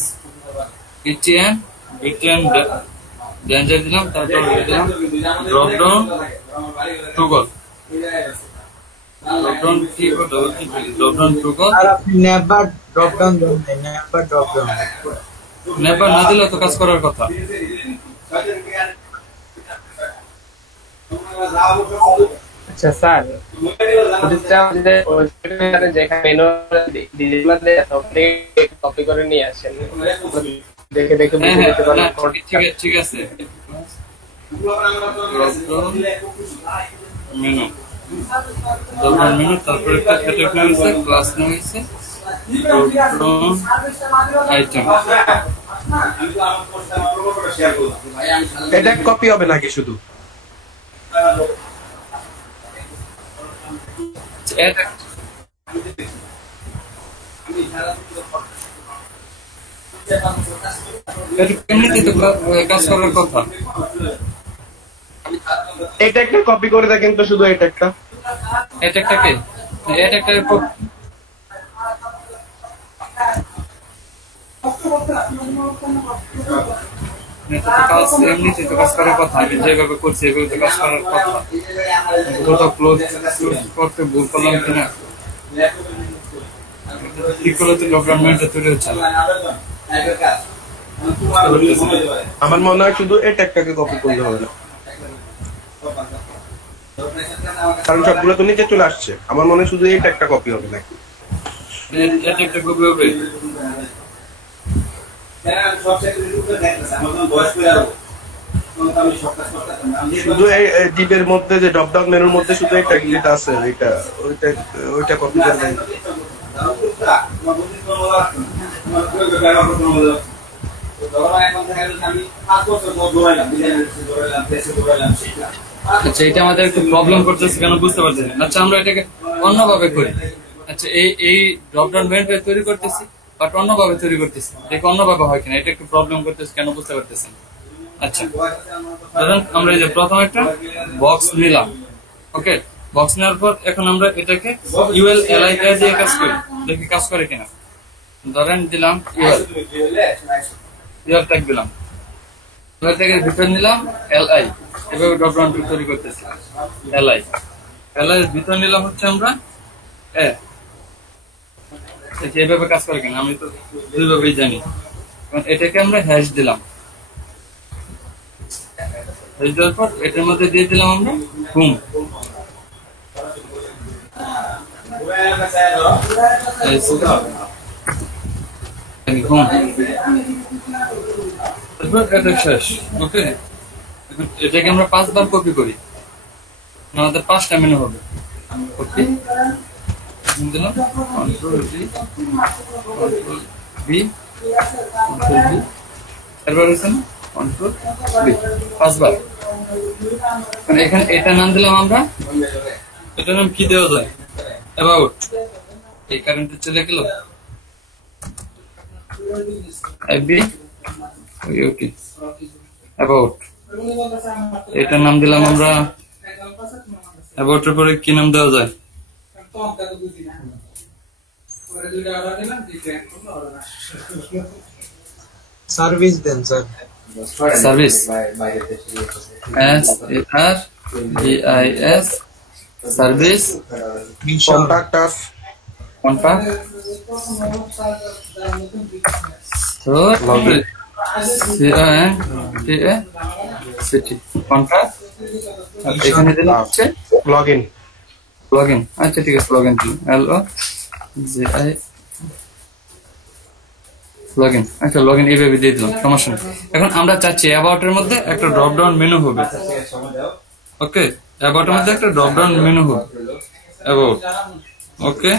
ইটিএন বিটিএন ডেঞ্জার দিলাম, তারপর দিলাম drop down toggle. Drop down কি ড্রপ ডাউন টুগল। আর আপনি নেভার ড্রপ ডাউন দেন, নেভার ড্রপ ডাউন। নেভার না দিলে তো কাজ করার কথা। আচ্ছা স্যার, যেখানে কপি করে নিয়ে আসেন, দেখে দেখে বুঝে নিতে পারবেন। ঠিক আছে, মেনু মেনু, তারপরে ক্লাস নাম হয়েছে আইটেম। এটা কপি হবে নাকি শুধু? এমনিতে তো কাজ করার কথা। এটা একটা কপি করে দেখেন তো, শুধু এটা একটা। এটা একটা কে, এটা একটা কাজ এমনিতে তো কাজ করার কথা। আমি যেভাবে করছি এভাবে তো কাজ করার কথা। কোথাও ক্লোজ করতে ভুল করলাম কিনা, ঠিক করলে তো গভর্নমেন্টে তৈরি হচ্ছে না। আমার মনে হয় শুধু এটা একটাকে কপি করলে হবে না, কারণ সবগুলো তো নিচে চলে আসছে। আমার মনে হয় শুধু এটা একটা কপি হবে নাকি? এটা একটা কপি হবে। শুধু এই ডিপের মধ্যে যে ড্রপ ডাউন মেনুর মধ্যে শুধু এটা যেটা আছে ওইটা কপি করবেন। আচ্ছা এটা আমাদের একটু প্রবলেম করতেছে, কেন বুঝতে পারছি না। আচ্ছা আমরা এটাকে অন্যভাবে করি। আচ্ছা এই ড্রপ ডাউন মেনুটা তৈরি করতেছি, বাট অন্যভাবে তৈরি করতেছি, দেখো অন্যভাবে হয় কিনা। এটা একটু প্রবলেম করতেছে, কেন বুঝতে পারতেছি না। আচ্ছা ধরুন আমরা এই যে প্রথম একটা বক্স নিলাম, ওকে। বক্স নেওয়ার পর এখন আমরা এটাকে ইউএল এলআই দিয়ে কাজ করি, দেখি কাজ করে কিনা। ধরেন দিলাম ইউএল ট্যাগ দিলাম, ইউএল ট্যাগের ভিতর নিলাম এলআই, এভাবে ড্রপ ডাউন তৈরি করতেছি। এলআই এর ভিতর নিলাম হচ্ছে আমরা এভাবে কাজ করে কিনা, আমি তো দুইভাবেই জানি। এটাকে আমরা হ্যাশ দিলাম, হ্যাশ দেওয়ার পর এটার মধ্যে দিয়ে দিলাম আমরা হোম। শেষ, ওকে। এটাকে আমরা 5 বার কপি করি, আমাদের 5টা মেনু হবে। ওকে দিলাম control V, control V, control V, এরপর হচ্ছে কন্ট্রোল ভি 5 বার। এখানে এটা নাম দিলাম আমরা, এটার নাম কি দেওয়া যায়? অ্যাবাউট। এই কারেন্টে চলে গেল আইবি, ওকে অ্যাবাউট। এটার নাম দিলাম আমরা অ্যাবাউটের পরে কি নাম দেওয়া যায়? সার্ভিস দেন sir. Service, SARVIS, service. Contact us, contact, contact. এখানে দিলাম হচ্ছে লগ ইন। আচ্ছা ঠিক আছে, লগ ইন LOGIN। আচ্ছা লগ ইন এইভাবে দিয়ে দিলাম, সমস্যা নেই। এখন আমরা চাচ্ছি অ্যাবাউটের মধ্যে একটা ড্রপ ডাউন মেনু হবে, ওকে। অ্যাবাউটের মধ্যে একটা ড্রপ ডাউন মেনু হবে, অ্যাবাউট, ওকে।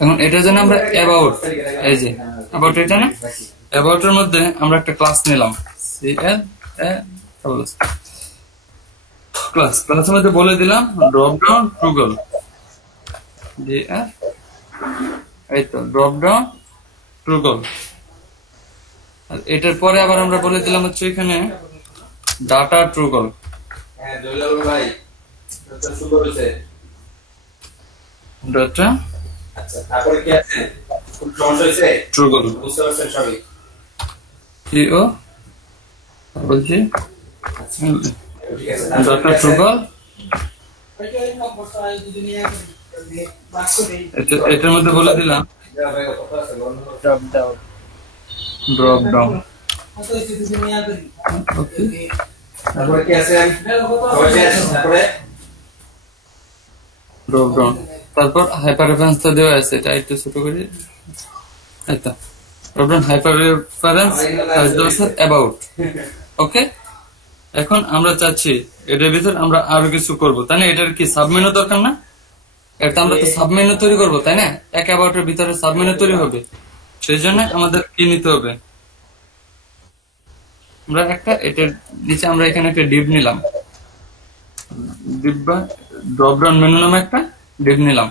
এখন এটার জন্য আমরা অ্যাবাউট, এই যে অ্যাবাউট, এটা না, অ্যাবাউটের মধ্যে আমরা একটা ক্লাস নিলাম, ক্লাসের মধ্যে বলে দিলাম ড্রপ ডাউন ট্রুগল, এই তো ড্রপ ডাউন ট্রুগল। আর এটার পরে আবার আমরা বলে দিলাম হচ্ছে এখানে ডাটা ট্রুগল, ডাটা ট্রুগল, কি ও বলছি ডাটা ট্রুগল। এটার মধ্যে বলে দিলাম ড্রপ ডাউন, ড্রপ ডাউন। তারপর হাইপার রেফারেন্স তো দেওয়া আছে, এটা একটু ছোট করে, এটা drop down hyper reference about. Okay, এখন আমরা চাচ্ছি এটার ভিতর আমরা আরো কিছু করবো, তাই না? এটার কি সাবমেনু দরকার না? এটা আমরা তো সাবমেনু তৈরি করবো, তাই না? এক অ্যাবাউটের ভিতরে সাবমেনু তৈরি হবে, সেই জন্য আমাদের কি নিতে হবে, আমরা একটা এটার নিচে আমরা এখানে একটা ডিভ নিলাম, ডিভ বা ড্রপ ডাউন মেনু নামে একটা ডিভ নিলাম,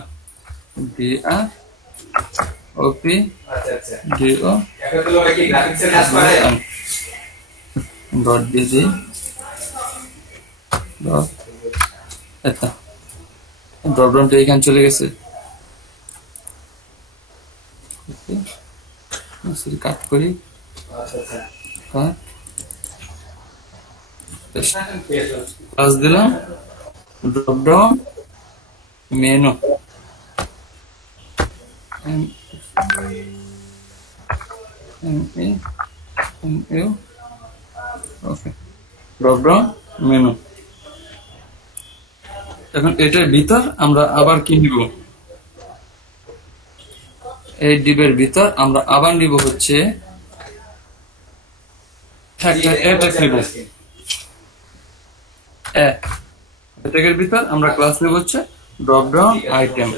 DROP DO.dg ড্রপ ডাউনটা এখানে চলে গেছে, কাট করি, কাজ দিলাম drop down menu, okay, drop down menu. এখন এটার ভিতর আমরা আবার কি নিব, এই ডিবের ভিতর আমরা আবার নিব হচ্ছে এটাকের ভিতর আমরা ক্লাস নিব হচ্ছে ড্রপ ডাউন আইটেম,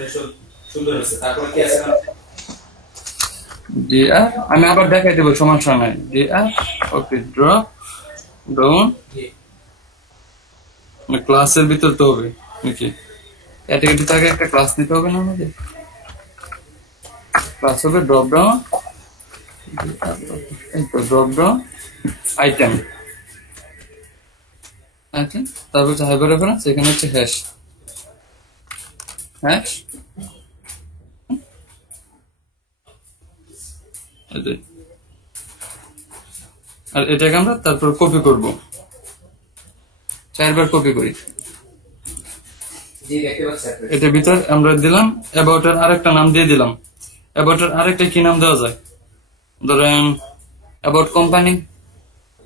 ডিআর, আমি আবার দেখাই দেবো সমস্যা নাই, ডিআর ওকে ড্রপ ডাউন, ক্লাসের ভিতর তো হবে নাকি, এটাকে ভিতর আগে একটা ক্লাস নিতে হবে না আমাদের, ক্লাস হবে drop down, drop down item, আচ্ছা, তারপর হচ্ছে হাইপার রেফারেন্স, এখানে হচ্ছে হ্যাশ, আর এটাকে আমরা তারপর কপি করব, 4 বার কপি করি, এটার ভিতর আমরা দিলাম অ্যাবাউটের আরেকটা নাম দিয়ে দিলাম, অ্যাবাউটের আরেকটা কি নাম দেওয়া যায়, ধরেন অ্যাবাউট কোম্পানি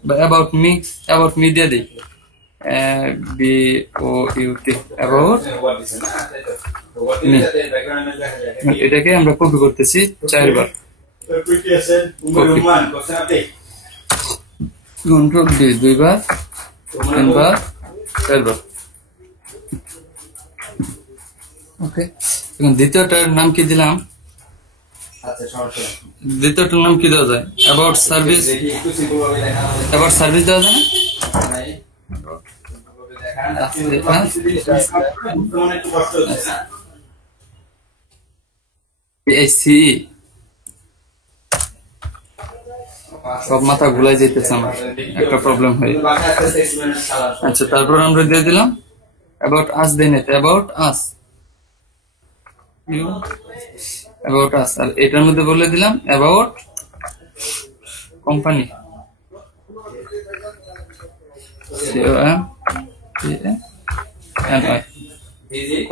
বা অ্যাবাউট মি দিয়ে দিই, BOUT অ্যাবাউট মি। এটাকে আমরা কপি করতেছি 4 বার, কন্ট্রোল ডি 2 বার, 3 বার, 4 বার। ওকে, এখন দ্বিতীয়টার নাম কি দিলাম, দ্বিতীয়টার নাম কি দেওয়া যায়, অ্যাবাউট সার্ভিস, অ্যাবাউট সার্ভিস দেওয়া যায় PICE, সব মাথা ঘুলাই যেতেছে আমার, একটা প্রবলেম হয়। আচ্ছা, তারপর আমরা দিয়ে দিলাম অ্যাবাউট আস, দেন এটা অ্যাবাউট আস, অ্যাবাউট আস, আর এটার মধ্যে বলে দিলাম অ্যাবাউট কোম্পানি,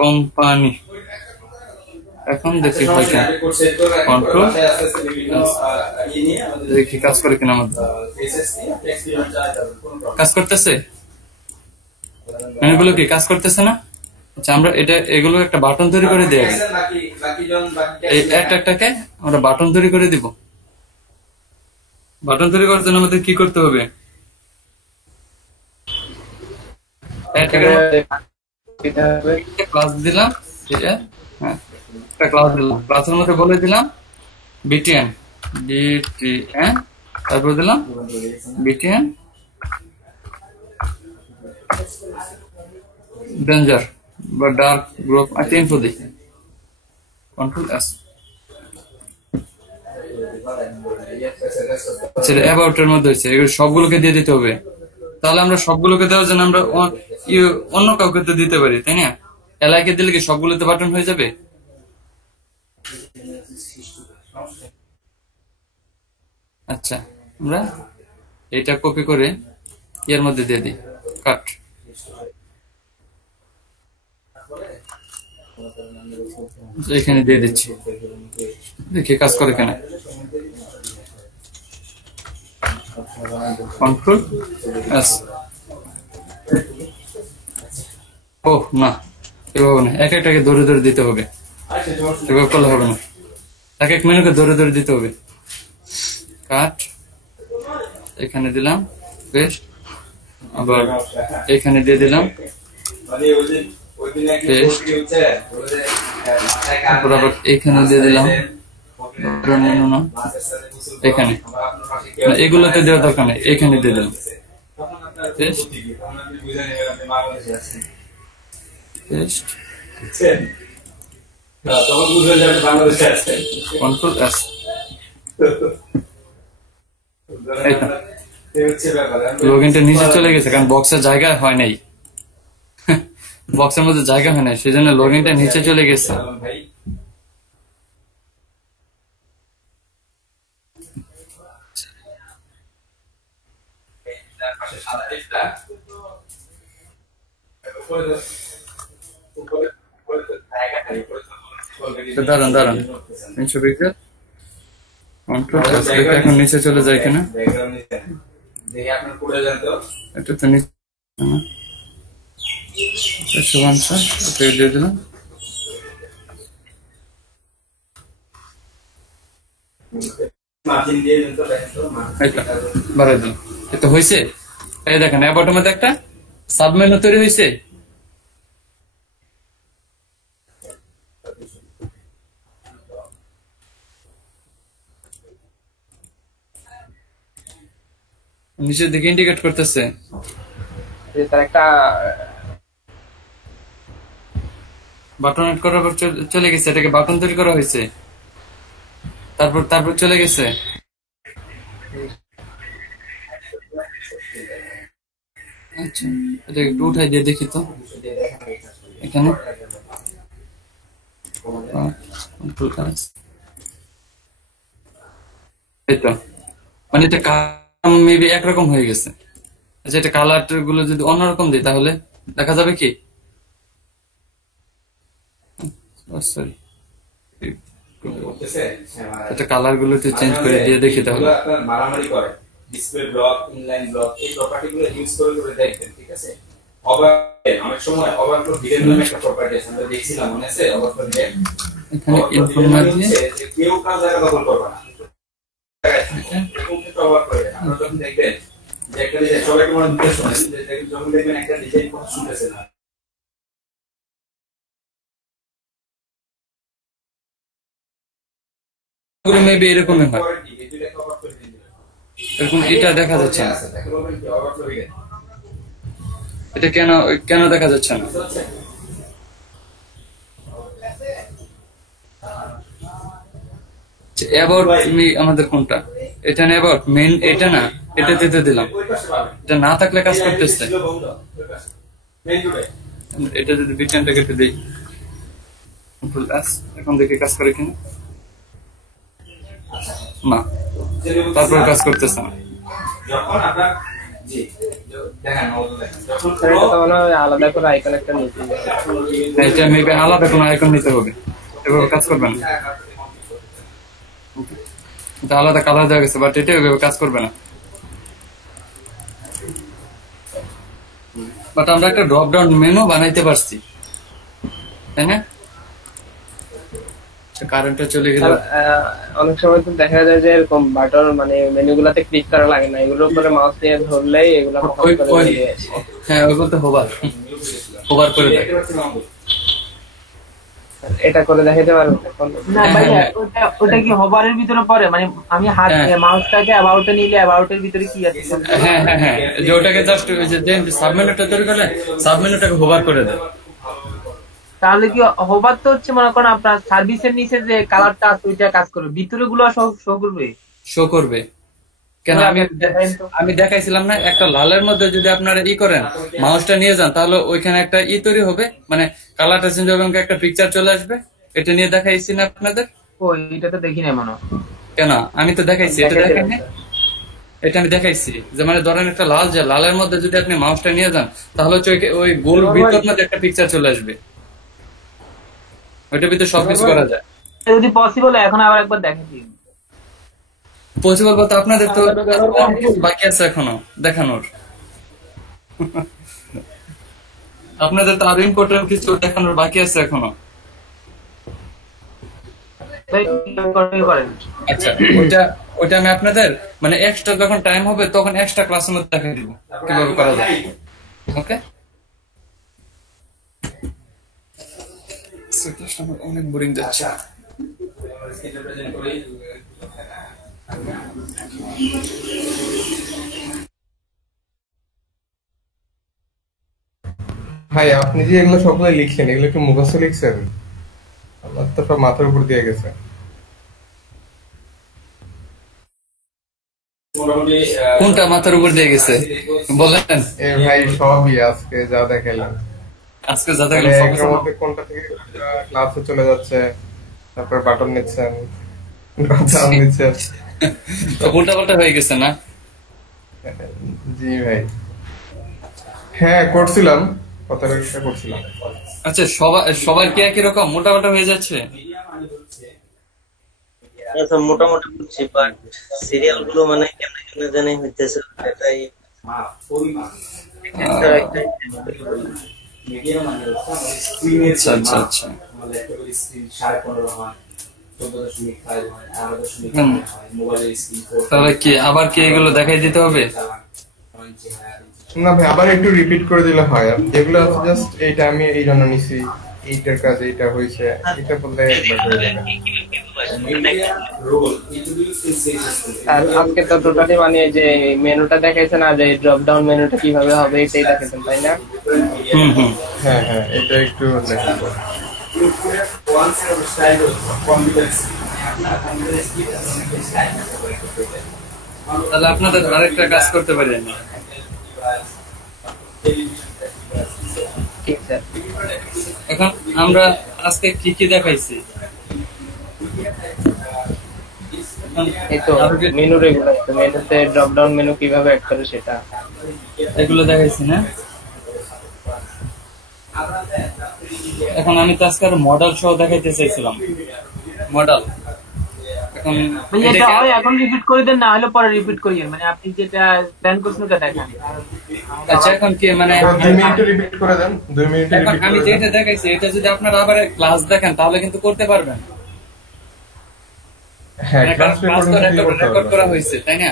কোম্পানি। এখন দেখি হয় কিনা, কন্ট্রোল দেখি কাজ করে কিনা, আমাদের কাজ করতেছে, এগুলো কি কাজ করতেছে না? আচ্ছা, আমরা এগুলো একটা বাটন তৈরি করে দিই, এই একটাকে আমরা বাটন তৈরি করে দিব। বাটন তৈরি করার জন্য আমাদের কি করতে হবে, ক্লাস দিলাম, হ্যাঁ, একটা ক্লাস দিলাম, ক্লাসের মধ্যে বলে দিলাম বিটিএন, তারপর দিলাম বিটিএন ডেঞ্জার বা ডার্ক গ্রুপ একটা ইনফো দিই, কন্ট্রোল এস। আচ্ছা অ্যাবাউট এর মধ্যে হয়েছে, এগুলো সবগুলোকে দিয়ে দিতে হবে। তাহলে আমরা সবগুলোকে দেওয়ার জন্য আমরা অন্য কাউকে তো দিতে পারি, তাই না? এলাইকে দিলে কি সবগুলোতে বাটন হয়ে যাবে? আচ্ছা আমরা এটা কপি করে এর মধ্যে দিয়ে দিই, কাট। এখানে দিয়ে দিচ্ছি, দেখি কাজ করে কেন। Control S. ও না, এভাবে না, এক একটাকে ধরে ধরে দিতে হবে, এভাবে করলে হবে না, এক এক মেনুকে ধরে ধরে দিতে হবে। কাট, এখানে দিলাম পেস্ট, আবার এখানে দিয়ে দিলাম পেস্ট, তারপর আবার এখানে দিয়ে দিলাম এখানে, এগুলোতে দেওয়ার দরকার নেই, এখানে দিয়ে দিলাম পেস্ট পেস্ট, কন্ট্রোল এস। লগইনটা নিচে চলে গেছে কারণ বক্সের জায়গা হয় নাই, বক্সের মধ্যে জায়গা হয় নাই, সেই জন্য লগইনটা নিচে চলে গেছে। দাঁড়ান দাঁড়ান, এখন নিচে চলে যায় কিনা, এটা তো নিচে দিয়ে দিলাম। বাড়াই দিলাম, এটা হয়েছে। এই দেখেন অ্যাবাউটের মধ্যে একটা সাবমেনু তৈরি হয়েছে। নিচের দিকে ইন্ডিকেট করতেছে তার একটা বাটন এড করার পর চলে গেছে, এটাকে বাটন তৈরি করা হয়েছে, তারপর চলে গেছে। আচ্ছা এটা একটু উঠাই দিয়ে দেখি তো, এখানে এই তো, মানে এটা মেবি একরকম হয়ে গেছে। আচ্ছা এটা কালার গুলো যদি অন্যরকম দিই তাহলে দেখা যাবে কি? সরি, এটা কালার গুলো চেঞ্জ করে দিয়ে দেখি তাহলে। মারামারি করে ডিসপ্লে ব্লক, ইনলাইন ব্লক, এই প্রপার্টি গুলো ইউজ করে দেখবেন, ঠিক আছে? অনেক সময় ওভারফ্লো হিডেন নামে একটা প্রপার্টি আছে, আমরা দেখছিলাম, মনে আছে? ওভারফ্লো হিডেন, এখানে ইনফরমেশন দিয়ে কেউ কাজ জায়গা দখল করবে না, আমরা যখন দেখবেন যে একটা ডিজাইন, সবাইকে মনে দিতে শোনেন, যখন দেখবেন একটা ডিজাইন কথা শুনতেছে না, মেবি এরকমই হয়, এরকম এটা দেখা যাচ্ছে না। এটা কেন দেখা যাচ্ছে না? অ্যাবাউট আমাদের কোনটা? এটা না অ্যাবাউট মেইন, এটা না, এটা দিতে দিলাম, এটা না থাকলে কাজ করতেছে। এটা যদি বিটানটা কেটে দিই, কন্ট্রোল এস, এখন দেখি কাজ করে কিনা। না, তারপর কাজ করতেছে না। যখন আপনার জি দেখেন আলাদা করে আইকন একটা নিতে হবে, এটা মেবি আলাদা কোনো আইকন নিতে হবে, এভাবে কাজ করবে না। এটা আলাদা কালার দেওয়া গেছে, বাট এটা এভাবে কাজ করবে না। বাট আমরা একটা ড্রপ ডাউন মেনু বানাইতে পারছি, তাই না? কারেন্টটা চলে গেল। অনেক সময় তো দেখা যায় যে এরকম বাটন মানে মেনু গুলাতে ক্লিক করা লাগে না, এগুলোর উপরে মাউস দিয়ে ধরলেই এগুলো হ্যাঁ ওই বলতে হোভার করে দেয়। এটা করে দেখাতে পারবেন এখন? না ভাইয়া, ওটা কি হবারের ভিতরে পড়ে? মানে আমি হাত মাউসটাকে অ্যাবাউটে নিলে অ্যাবাউটের ভিতরে কি আছে? হ্যাঁ হ্যাঁ হ্যাঁ, যে ওটাকে জাস্ট ওই যে সাবমেনুটা তৈরি করলেন, সাবমেনুটাকে হোভার করে দেন। তাহলে কি হোভার তো হচ্ছে মনে করেন আপনার সার্ভিসের নিচে যে কালারটা আছে ওইটা কাজ করবে, ভিতরে গুলো শো করবে? শো করবে কেন? আমি দেখাইছিলাম না, একটা লালের মধ্যে যদি আপনারা করেন, মাউসটা নিয়ে যান, তাহলে ওইখানে একটা তৈরি হবে, মানে কালারটা চেঞ্জ হবে, একটা পিকচার চলে আসবে। এটা নিয়ে দেখাইছি না আপনাদের? ও এটা তো দেখি না মনে হয়। কেন? আমি তো দেখাইছি, এটা দেখেন না? এটা আমি দেখাইছি যে মানে ধরেন একটা লাল, যে লালের মধ্যে যদি আপনি মাউসটা নিয়ে যান, তাহলে হচ্ছে ওই গোল ভিতর মধ্যে একটা পিকচার চলে আসবে। ওইটার ভিতরে সবকিছু করা যায়। যদি পসিবল এখন আবার একবার দেখাচ্ছি। পসিবল বলতে আপনাদের তো বাকি আছে এখনো দেখানোর। আপনাদের তো আরো ইম্পর্টেন্ট কিছু দেখানোর বাকি আছে এখনো। আচ্ছা, ওইটা আমি আপনাদের মানে এক্সট্রা যখন টাইম হবে তখন এক্সট্রা ক্লাসের মধ্যে দেখাই দিব কিভাবে করা যায়। ওকে, অনেক বোরিং যাচ্ছে। ভাই আপনি যে এগুলো সবগুলো লিখলেন, এগুলো কি মুখস্থ লিখছেন? আমার তো সব মাথার উপর দিয়ে গেছে। কোনটা মাথার উপর দিয়ে গেছে বলেন? এ ভাই সবই আজকে যা দেখালেন, আজকে যা দেখলাম এর মধ্যে কোনটা থেকে ক্লাসে চলে যাচ্ছে, তারপর বাটন নিচ্ছেন, ড্রপ নিচ্ছেন, তো উল্টা পাল্টা হয়ে গেছে না? জি ভাই, হ্যাঁ করছিলাম, কথাটা করছিলাম। আচ্ছা, সবার কি একই রকম মোটামুটি হয়ে যাচ্ছে? মোটামুটি বুঝছি, বাট সিরিয়াল গুলো মানে কেমনে কেমনে জানি হইতেছে, এটাই আচ্ছা আচ্ছা আচ্ছা। তাহলে কি আবার কি এগুলো দেখাই দিতে হবে? না ভাই, আবার একটু রিপিট করে দিলে হয়। আর যেগুলো আছে জাস্ট এইটা আমি এই জন্য নিছি, এইটার কাজ এইটা হয়েছে, এটা বললে একবার হয়ে যাবে। আর আজকে তো টোটালি মানে যে মেনুটা দেখাইছে না, যে ড্রপ ডাউন মেনুটা কিভাবে হবে এটাই দেখাইছেন, তাই না? হ্যাঁ হ্যাঁ, এটা একটু দেখাবো। তাহলে আপনাদের আরেকটা কাজ করতে পারেন। এখন আমরা আজকে কি কি দেখাইছি? এই তো মেনু রেগুলার, তো মেনুতে ড্রপ ডাউন মেনু কিভাবে অ্যাড করে সেটা এগুলো দেখাইছি না? এখন আমি তো আজকে মডেল সহ দেখাইতে চাইছিলাম, মডেল। এখন এটা হয়, এখন রিপিট করে দেন, না হলে পরে রিপিট করিয়েন, মানে আপনি যেটা প্ল্যান করছেন ওটা দেখান। আচ্ছা, এখন কি মানে 2 মিনিটে রিপিট করে দেন, 2 মিনিটে এখন রিপিট আমি করে দেন। যেটা দেখাইছি এটা যদি আপনারা আবার ক্লাস দেখেন তাহলে কিন্তু করতে পারবেন। হ্যাঁ, ক্লাস রেকর্ড করা হয়েছে, তাই না?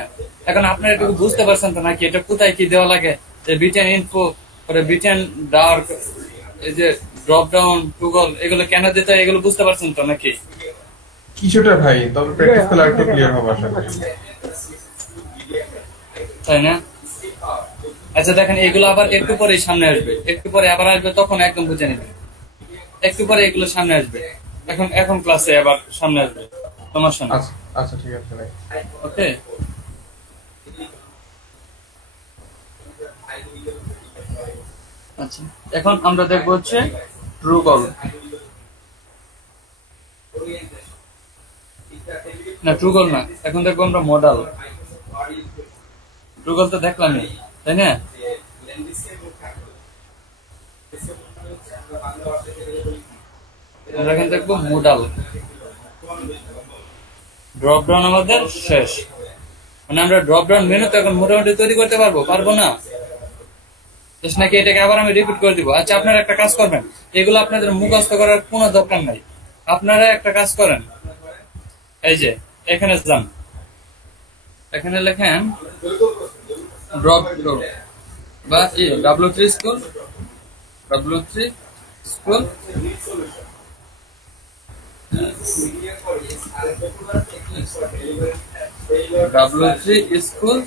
এখন আপনারা একটু বুঝতে পারছেন তো নাকি এটা কোথায় কি দেওয়া লাগে? যে বিটেন ইনফো, পরে বিটেন ডার্ক, এই যে ড্রপ ডাউন, টুগল, এগুলো কেন দিতে হয় এগুলো বুঝতে পারছেন তো নাকি? কিছুটা ভাই, তবে প্র্যাকটিস করলে আরেকটু ক্লিয়ার হবে আশা করি, তাই না? আচ্ছা দেখেন, এগুলো আবার একটু পরে সামনে আসবে, একটু পরে আবার আসবে, তখন একদম বুঝে নেবেন। একটু পরে এগুলো সামনে আসবে, এখন ক্লাসে আবার সামনে আসবে তোমার সামনে। আচ্ছা ঠিক আছে ভাই, ওকে। আচ্ছা, এখন আমরা দেখবো হচ্ছে ট্রু কল। না, ট্রু কল না, এখন দেখবো আমরা মডেল। ট্রু কল তো দেখলামই, তাই না? আমরা এখন দেখবো মডেল। ড্রপ ডাউন আমাদের শেষ, মানে আমরা ড্রপ ডাউন মেনু তো এখন মোটামুটি তৈরি করতে পারবো না নাকি? এটাকে আবার আমি রিপিট করে দিব। আচ্ছা, আপনারা একটা কাজ করবেন, এগুলো আপনাদের মুখস্থ করার কোনো দরকার নাই। আপনারা একটা কাজ করেন, এই যে এখানে যান, এখানে লেখেন ড্রপ ডাউন বা W3 school, W3 school W3 school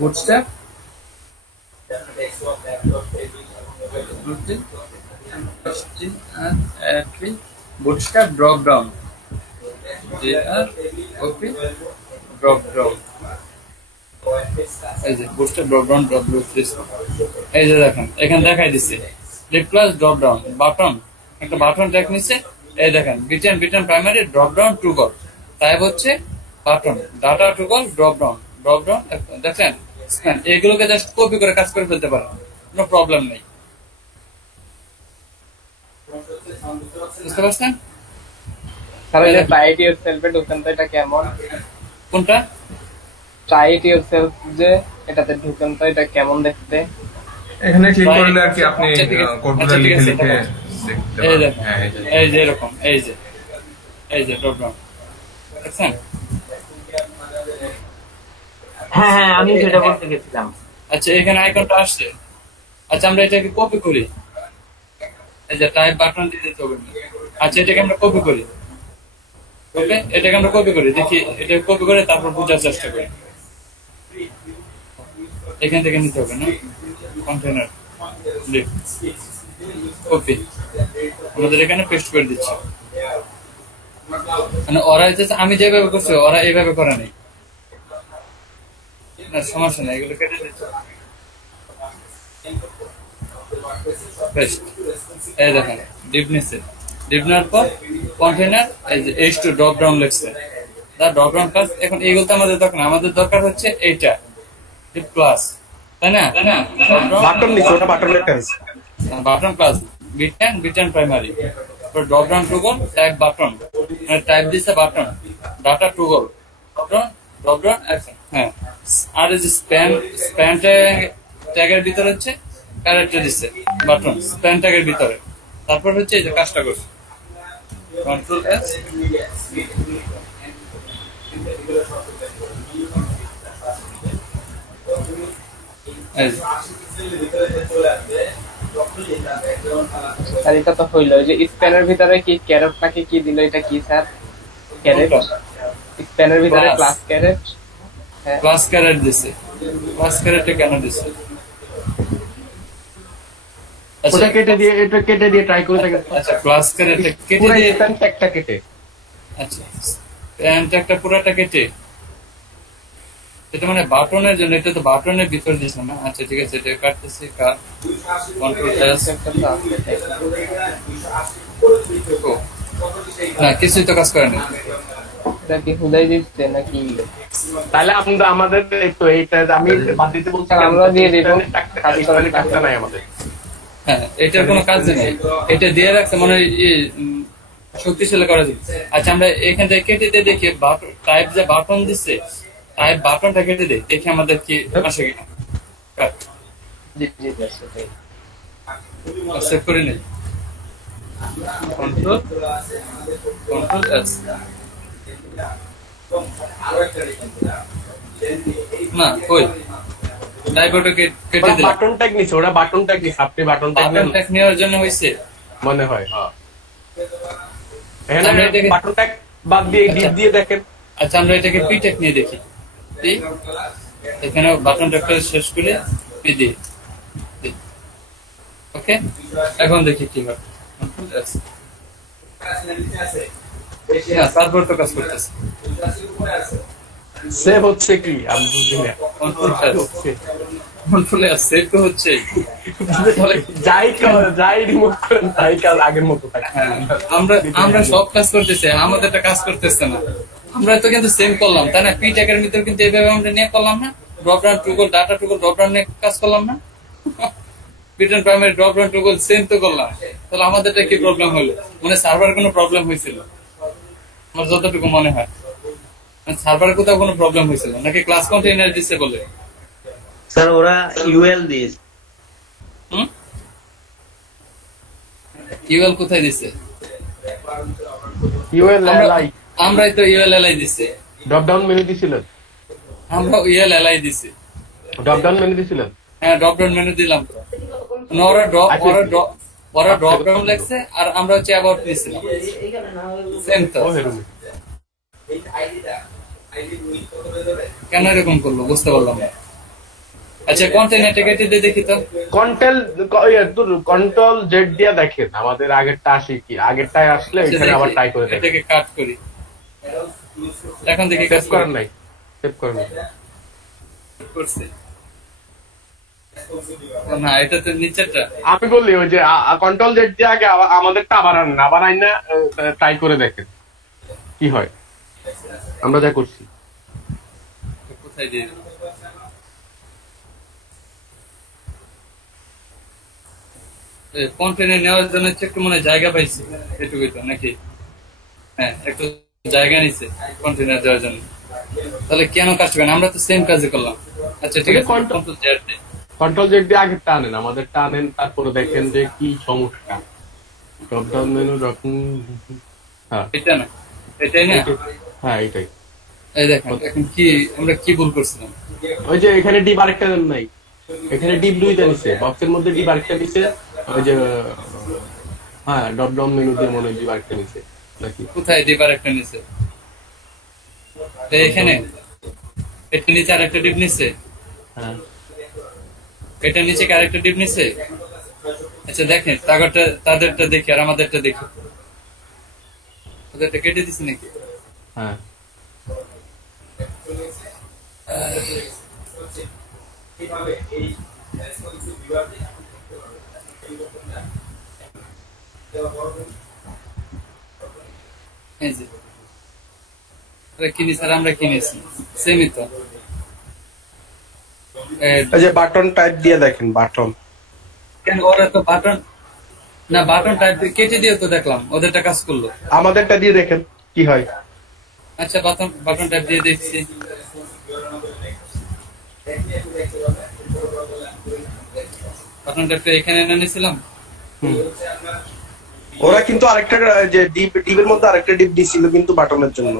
bootstrap bootstrap drop down ওকে ড্রপ ডাউন এই যে বুটস্ট্র্যাপ ড্রপ ডাউন W3 এই যে দেখেন এখানে দেখাই দিচ্ছে রিপ্লেস ড্রপ ডাউন বাটন একটা বাটন ট্যাগ নিচ্ছে এই দেখেন বিটেন primary drop down toggle type হচ্ছে button data toggle drop down দেখেন স্প্যান এগুলোকে জাস্ট কপি করে কাজ করে ফেলতে পারেন কোনো প্রবলেম নেই বুঝতে পারছেন তাহলে ট্রাই ইট ইয়োরসেলফ এ ঢুকেন তো এটা কেমন কোনটা ট্রাই ইট ইয়োরসেলফ যে এটাতে ঢুকেন তো এটা কেমন দেখতে এখানে ক্লিক করলে আর কি আপনি আচ্ছা, ঠিক আছে। কোডগুলো আচ্ছা, ঠিক লিখে আছে, লিখে দেখো। দেখতে এই পারেন। দেখুন হ্যাঁ, এই যে। এই যে এরকম এই যে ড্রপ ডাউন দেখছেন হ্যাঁ আমি সেটা বলতে গেছিলাম। আচ্ছা এখানে আইকনটা আসছে আচ্ছা আমরা এটাকে কপি করি এই যে টাইপ বাটন দিয়ে দিতে হবে আচ্ছা এটাকে আমরা কপি করি ওকে এটাকে আমরা কপি করি দেখি এটা কপি করে তারপর বোঝার চেষ্টা করি এখান থেকে নিতে হবে না কন্টেনার কপি আমাদের এখানে পেস্ট করে দিচ্ছি মানে ওরা হচ্ছে আমি যেভাবে করছি ওরা এইভাবে করে নেই না সমস্যা নেই এগুলো কেটে দিচ্ছি পেস্ট এই দেখেন ডিপ নিচ্ছে ডিপ নেওয়ার পর কন্টেনার এই যে H2 ড্রপ ডাউন লিখছে ড্রপ ডাউন ক্লাস এখন এইগুলো তো আমাদের দরকার না আমাদের দরকার হচ্ছে এইটা ক্লাস তাই না বাটন নিচে ওটা বাটন লেখা আছে button class beaten primary drop down two গোল টাইপ বাটন মানে টাইপ দিচ্ছে button data toggle drop down action হ্যাঁ আর এই যে স্প্যান ট্যাগের ভিতরে হচ্ছে ক্যারেক্টার দিচ্ছে বাটন স্প্যান ট্যাগের ভিতরে তারপর হচ্ছে এই যে কাজটা করছে কন্ট্রোল এস স্যার এটা তো হইলো যে স্প্যানের ভিতরে কি ক্যারেট নাকি কি দিল এটা কি স্যার ক্যারেট স্প্যানের ভিতরে Class. ক্লাস ক্যারেট হ্যাঁ ক্লাস ক্যারেট দিচ্ছে ক্লাস ক্যারেটে কেন দিচ্ছে আচ্ছা ওটা কেটে দিয়ে ট্রাই করে দেখেন আচ্ছা ক্লাস ক্যারেটে কেটে পুরো দিয়ে স্প্যান ট্যাগটা কেটে আচ্ছা প্যান্ট একটা পুরাটা কেটে এটা মানে বাটনের জন্য এটা তো বাটনের ভিতর দিছে না আচ্ছা ঠিক আছে এটা কাটতেছি কন্ট্রোল এস না কিছুই তো কাজ করে না এটা কি হুদাই দিচ্ছে নাকি তাহলে আমরা আমাদের তো এইটা আমি বাদ দিতে বলছি স্যার, আমরা দিয়ে দিব। টাকা নাই আমাদের হ্যাঁ এটার কোনো কাজ নেই এটা দিয়ে রাখছে মানে শক্তিশালী করা যায় আচ্ছা আমরা এখান থেকে কেটে দিয়ে দেখি টাইপ যে বাটন দিচ্ছে টাইপ বাটনটা কেটে দেয় দেখি আমাদের কি আসে কিনা কাট জি জি সেটাই সেভ করে নেই কন্ট্রোল এস না কই টাইপ ওটা কেটে দিলাম বাটন ট্যাগ নিছে ওরা বাটন ট্যাগ নিছে আপনি বাটন ট্যাগ বাটন ট্যাগ নেওয়ার জন্য হয়েছে মনে হয় হ্যাঁ আমরা এখানে এটাকে- বাটন ট্যাগ বাদ দিয়ে ডিপ দিয়ে দেখেন আচ্ছা আমরা এটাকে পি টেক নিয়ে দেখি পি এখানে বাটন ট্যাগটা শেষ করে পি দিই ওকে এখন দেখি কি হয় Control S না তারপর তো কাজ করতেছে সেভ হচ্ছে কি আমি বুঝি না কন্ট্রোল এস সেভ তো হচ্ছে যাই রিমুভ করেন তাই কাজ আগের মতো থাকে আমরা সব কাজ করতেছি আমাদেরটা কাজ করতেছে না আমরা তো কিন্তু সেম করলাম তাই না পি ট্যাগের ভিতরে কিন্তু এইভাবে আমরা নিয়ে করলাম না drop down toggle data toggle drop down নিয়ে কাজ করলাম না button primary drop down toggle same তো করলাম তাহলে আমাদেরটা কি প্রবলেম হলো মানে সার্ভার কোনো প্রবলেম হয়েছিল আমার যতটুকু মনে হয় সার্ভারে কোথাও কোনো প্রবলেম হয়েছিল নাকি ক্লাস কন্টেইনার দিচ্ছে বলে স্যার ওরা ইউএল দিয়েছে ইউএল কোথায় দিচ্ছে ইউএলএলআই আমরাই তো ইউএলএলআই দিচ্ছে ড্রপ ডাউন মেনু দিছিলেন আমরা ইউএলএলআই দিছি ড্রপ ডাউন মেনু দিছিলেন হ্যাঁ ড্রপ ডাউন মেনু দিলাম তো না, ওরা ড্রপ ওরা ড্রপ ডাউন লেখছে আর আমরা হচ্ছে অ্যাবাউট নিয়েছিলাম সেম তো। কেন এরকম করলো বুঝতে পারলাম না। আচ্ছা কন্টেন্টে কেটে দিয়ে দেখি তো। কন্ট্রোল জেড দিয়ে দেখেন আমাদের আগেরটা আসে কি, আগেরটায় আসলে এখানে আবার ট্রাই করে দেখেন। এটাকে কাট করি এখন দেখি কাজ সেভ করেন নাই, সেভ করেন নাই। করছে না, এটা তো নিচেরটা। আমি বললি ওই যে কন্ট্রোল জেড দিয়ে আগে আমাদেরটা আবার আনেন, আবার আইন না ট্রাই করে দেখেন কি হয়। আমরা যা করছি কোথায় দিয়ে কন্টেন্টে নেওয়ার জন্য একটু মনে হয় জায়গা পাইছি, এটুকুই তো নাকি? হ্যাঁ একটু জায়গা নিচ্ছে কন্টেন্টে দেওয়ার জন্য। তাহলে কেন কাজ করবেন? আমরা তো সেম কাজই করলাম। আচ্ছা ঠিক আছে, কন্ট্রোল জেড দিয়ে আগে টানেন, আমাদের টানেন, তারপরে দেখেন যে কি সমস্যা। ড্রপ ডাউন মেনু রকম, হ্যাঁ এটা না, এটাই না, হ্যাঁ এটাই। এই দেখেন এখন কি আমরা কি ভুল করছিলাম। ওই যে এখানে ডিপ আরেকটা দেন নাই, এখানে ডিপ দুইটা নিছে, বক্সের মধ্যে ডিপ আরেকটা নিছে। ওই যে হ্যাঁ ড্রপ ডাউন মেনু দিয়ে মনে হয় ডিপ আরেকটা নিছে নাকি? কোথায় ডিপার একটা নিচে? এখানে এটা নিচে আর একটা ডিপ নিচ্ছে। হ্যাঁ এটা নিচে কি আরেকটা ডিপ নিচ্ছে? আচ্ছা দেখেন তাদেরটা দেখি আর আমাদেরটা দেখি। ওদেরটা কেটে দিচ্ছে নাকি? হ্যাঁ কিনেছি আর আমরা কিনেছি সেমই তো। এই যে বাটন টাইপ দিয়ে দেখেন, বাটন কেন ওরা তো বাটন না, বাটন টাইপ কেটে দিয়ে তো দেখলাম ওদেরটা কাজ করলো। আমাদেরটা দিয়ে দেখেন কি হয়। আচ্ছা বাটন টাইপ দিয়ে দেখছি। বাটন টাইপটা এখানে এনে নিয়েছিলাম। ওরা কিন্তু আরেকটা যে ডিপের মধ্যে আরেকটা ডিপ দিছিল কিন্তু বাটনের জন্য।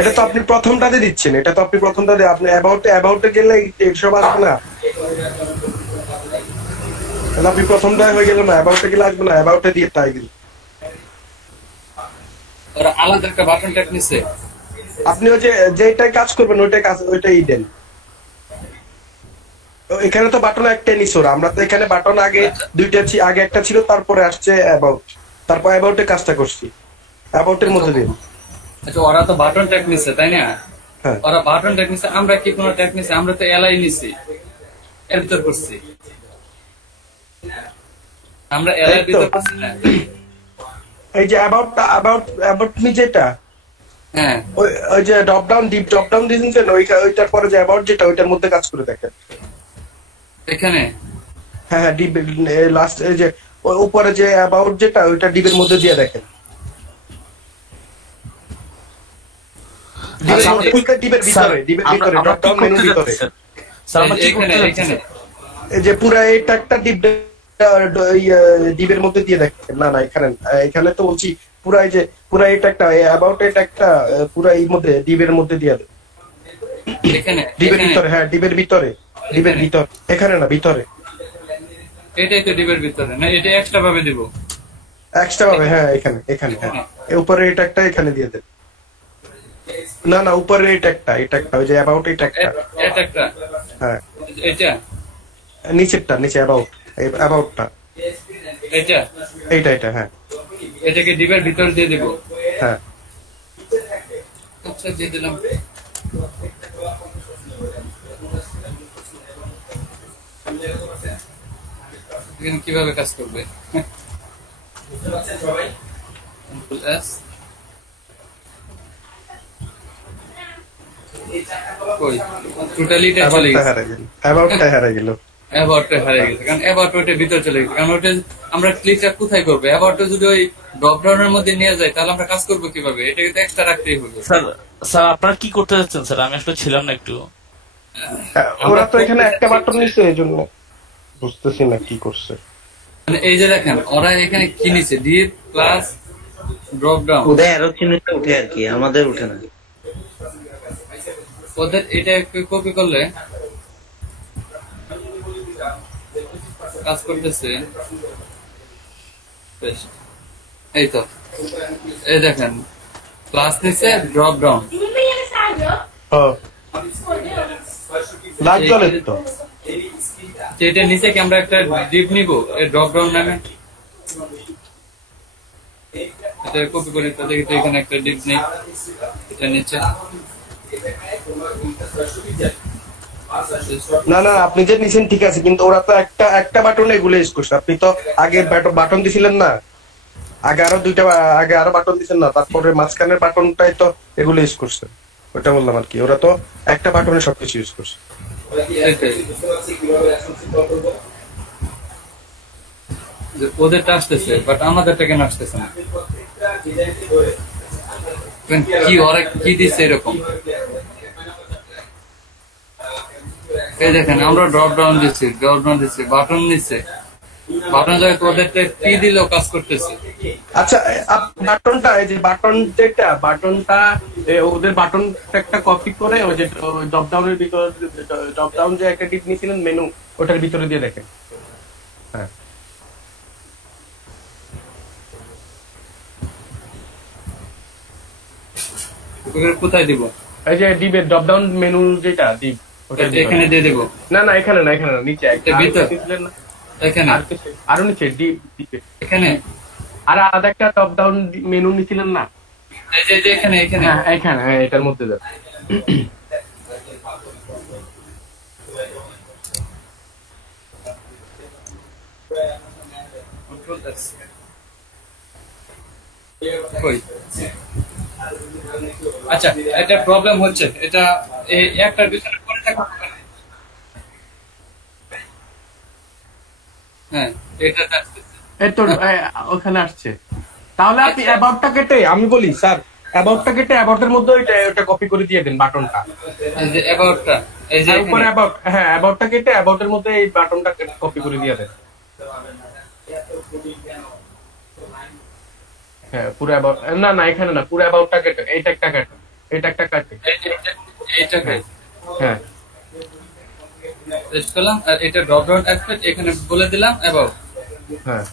এটা তো আপনি প্রথমটাতে দিচ্ছেন, এটা তো আপনি প্রথমটাতে, আপনি অ্যাবাউটে গেলে এসব আসবে না। তাহলে আপনি প্রথমটা হয়ে গেল না, অ্যাবাউটে গেলে আসবে না, অ্যাবাউটে দিয়ে তাই গেল। ওরা আলাদা একটা বাটন টাইপ নিছে। আপনি ওই যে যেটাই কাজ করবেন ওইটাই দেন। এখানে তো বাটন একটাই নিছে ওরা, আমরা তো এখানে বাটন আগে দুইটা আগে একটা ছিল, তারপরে আসছে অ্যাবাউট, তারপর অ্যাবাউটে কাজটা করছি, অ্যাবাউটের মধ্যে দিন। আচ্ছা ওরা তো বাটন ট্যাগ নিছে তাই না? হ্যাঁ ওরা বাটন ট্যাগ নিছে, আমরা কি কোনো ট্যাগ নিছি? আমরা তো এলআই নিছি, এর ভিতর করছি আমরা, এলআই ভিতর করছি না। এই যে অ্যাবাউট নিচেটা, হ্যাঁ ওই যে drop down deep drop down দিয়েছেন, ওইটার পরে যে অ্যাবাউট যেটা ওইটার মধ্যে কাজ করে দেখেন এখানে। হ্যাঁ হ্যাঁ ডিপ লাস্ট এই যে উপরে যে অ্যাবাউট যেটা ওইটা ডিপের মধ্যে দিয়ে দেখেন। ডিপের ভিতরে ড্রপ ডাউন মেনুর ভিতরে এই যে পুরো এই ট্যাগটা ডিপের মধ্যে দিয়ে দেখেন। না এখানে তো বলছি পুরা এই যে পুরা এই ট্যাগটা অ্যাবাউট এই ট্যাগটা পুরা এই মধ্যে ডিপের মধ্যে দিয়ে দেন। ডিপের ভিতরে, হ্যাঁ ডিপের ভিতরে, এখানে না ভিতরে। এটাই তো ডিপের ভিতরে না, এটা এক্সট্রা ভাবে দিব, এক্সট্রা ভাবে। হ্যাঁ এখানে হ্যাঁ উপরে এই ট্যাগটা এখানে দিয়ে দেন। না উপরে এই ট্যাগটা ওই যে অ্যাবাউট এই ট্যাগটা, হ্যাঁ এটা নিচেরটা, নিচে অ্যাবাউটটা এইটা হ্যাঁ এটাকে ডিপের ভিতর দিয়ে দিব। হ্যাঁ আচ্ছা দিয়ে দিলাম। কিভাবে কাজ করবে? টোটালিটা চলে গেছে, অ্যাবাউটটা হারিয়ে গেল। অ্যাবাউটটা হারিয়ে গেছে কারণ অ্যাবাউট ওইটার ভিতরে চলে গেছে। কারণ ওইটা আমরা ক্লিকটা কোথায় করবো? অ্যাবাউটটা যদি ওই ড্রপ ডাউনের মধ্যে নিয়ে যায় তাহলে আমরা কাজ করবো কিভাবে? এটাকে তো এক্সট্রা রাখতেই হবে। স্যার আপনারা কি করতে যাচ্ছেন স্যার? আমি আসলে ছিলাম না একটু। ওরা তো এখানে একটা বাটন নিছে, এই জন্য বুঝতেছি না কি করছে। মানে এই যে দেখেন ওরা এখানে কি নিছে, ডিপ প্লাস ড্রপ ডাউন, ওদের অ্যারো চিহ্নটা উঠে আর কি, আমাদের উঠে না। ওদের এটা কপি করলে কাজ করতেছে। বেশ, এই তো, এই দেখেন ক্লাস নিচে ড্রপ ডাউন লাইট জ্বলে তো। এটা নিচে কি আমরা একটা ডিপ নিব এই ড্রপ ডাউন নামে, এটা কপি করে তো দেখি তো এখানে একটা ডিপ নেই, এটা নিচে না না, আপনি যে নিছেন ঠিক আছে, কিন্তু ওরা তো একটা বাটন এগুলো ইউজ করছে। আপনি তো আগে বাটন দিছিলেন না, আগে আরো বাটন দিছেন না, তারপরে মাঝখানের বাটনটাই তো এগুলো ইউজ করছে। ওটা বললাম আর কি, ওরা তো একটা বাটনে সবকিছু ইউজ করছে। ওদেরটা আসতেছে বাট আমাদেরটা কেন আসতেছে না? কি ওরা কি দিচ্ছে এরকম? এই দেখেন আমরা ড্রপ ডাউন দিচ্ছি, বাটন নিচ্ছে, বাটন জায়গায় ওদেরটা কি দিলেও কাজ করতেছে। আচ্ছা, বাটনটা এই যে বাটনটা ওদের বাটনটা একটা কপি করে ওই যে ড্রপ ডাউনের ভিতরে, ড্রপ ডাউন যে একটা টিপ নিয়েছিলেন মেনু, ওটার ভিতরে দিয়ে দেখেন। হ্যাঁ, কোথায় দিব? এই যে ডিপের ড্রপ ডাউন মেনু যেটা ডিপ, ওটা এখানে দিয়ে দেবো? না না, এখানে না, নিচে একটা দিয়েছিলেন না, এখানে আরো নিচে ডিপে, এখানে আর আলাদা একটা টপ ডাউন মেনু নিছিলেন না? এই যে এখানে এখানে, এটার মধ্যে যাবে। আচ্ছা, এটা প্রবলেম হচ্ছে, এটা একটার পিছনে পড়ে থাকবে। হ্যাঁ, এটা ওখানে আসছে। তাহলে আপনি অ্যাবাউটটা কেটে, আমি বলি স্যার, অ্যাবাউটটা কেটে অ্যাবাউটের মধ্যে ওটা কপি করে দিয়ে দেন বাটনটা। এই যে অ্যাবাউটটা, এই যে উপরে অ্যাবাউট, হ্যাঁ অ্যাবাউটটা কেটে অ্যাবাউটের মধ্যে এই বাটনটা কপি করে দিয়ে দেন। হ্যাঁ, পুরো অ্যাবাউট, না না এখানে না, পুরো অ্যাবাউটটা কেটে, এইটা একটা কাটে, এটা একটা কাটে, এইটাকে হ্যাঁ টেস্ট করলাম। আর এটা ড্রপ ডাউন অ্যাসপেক্ট এখানে বলে দিলাম অ্যাবাউট, হ্যাঁ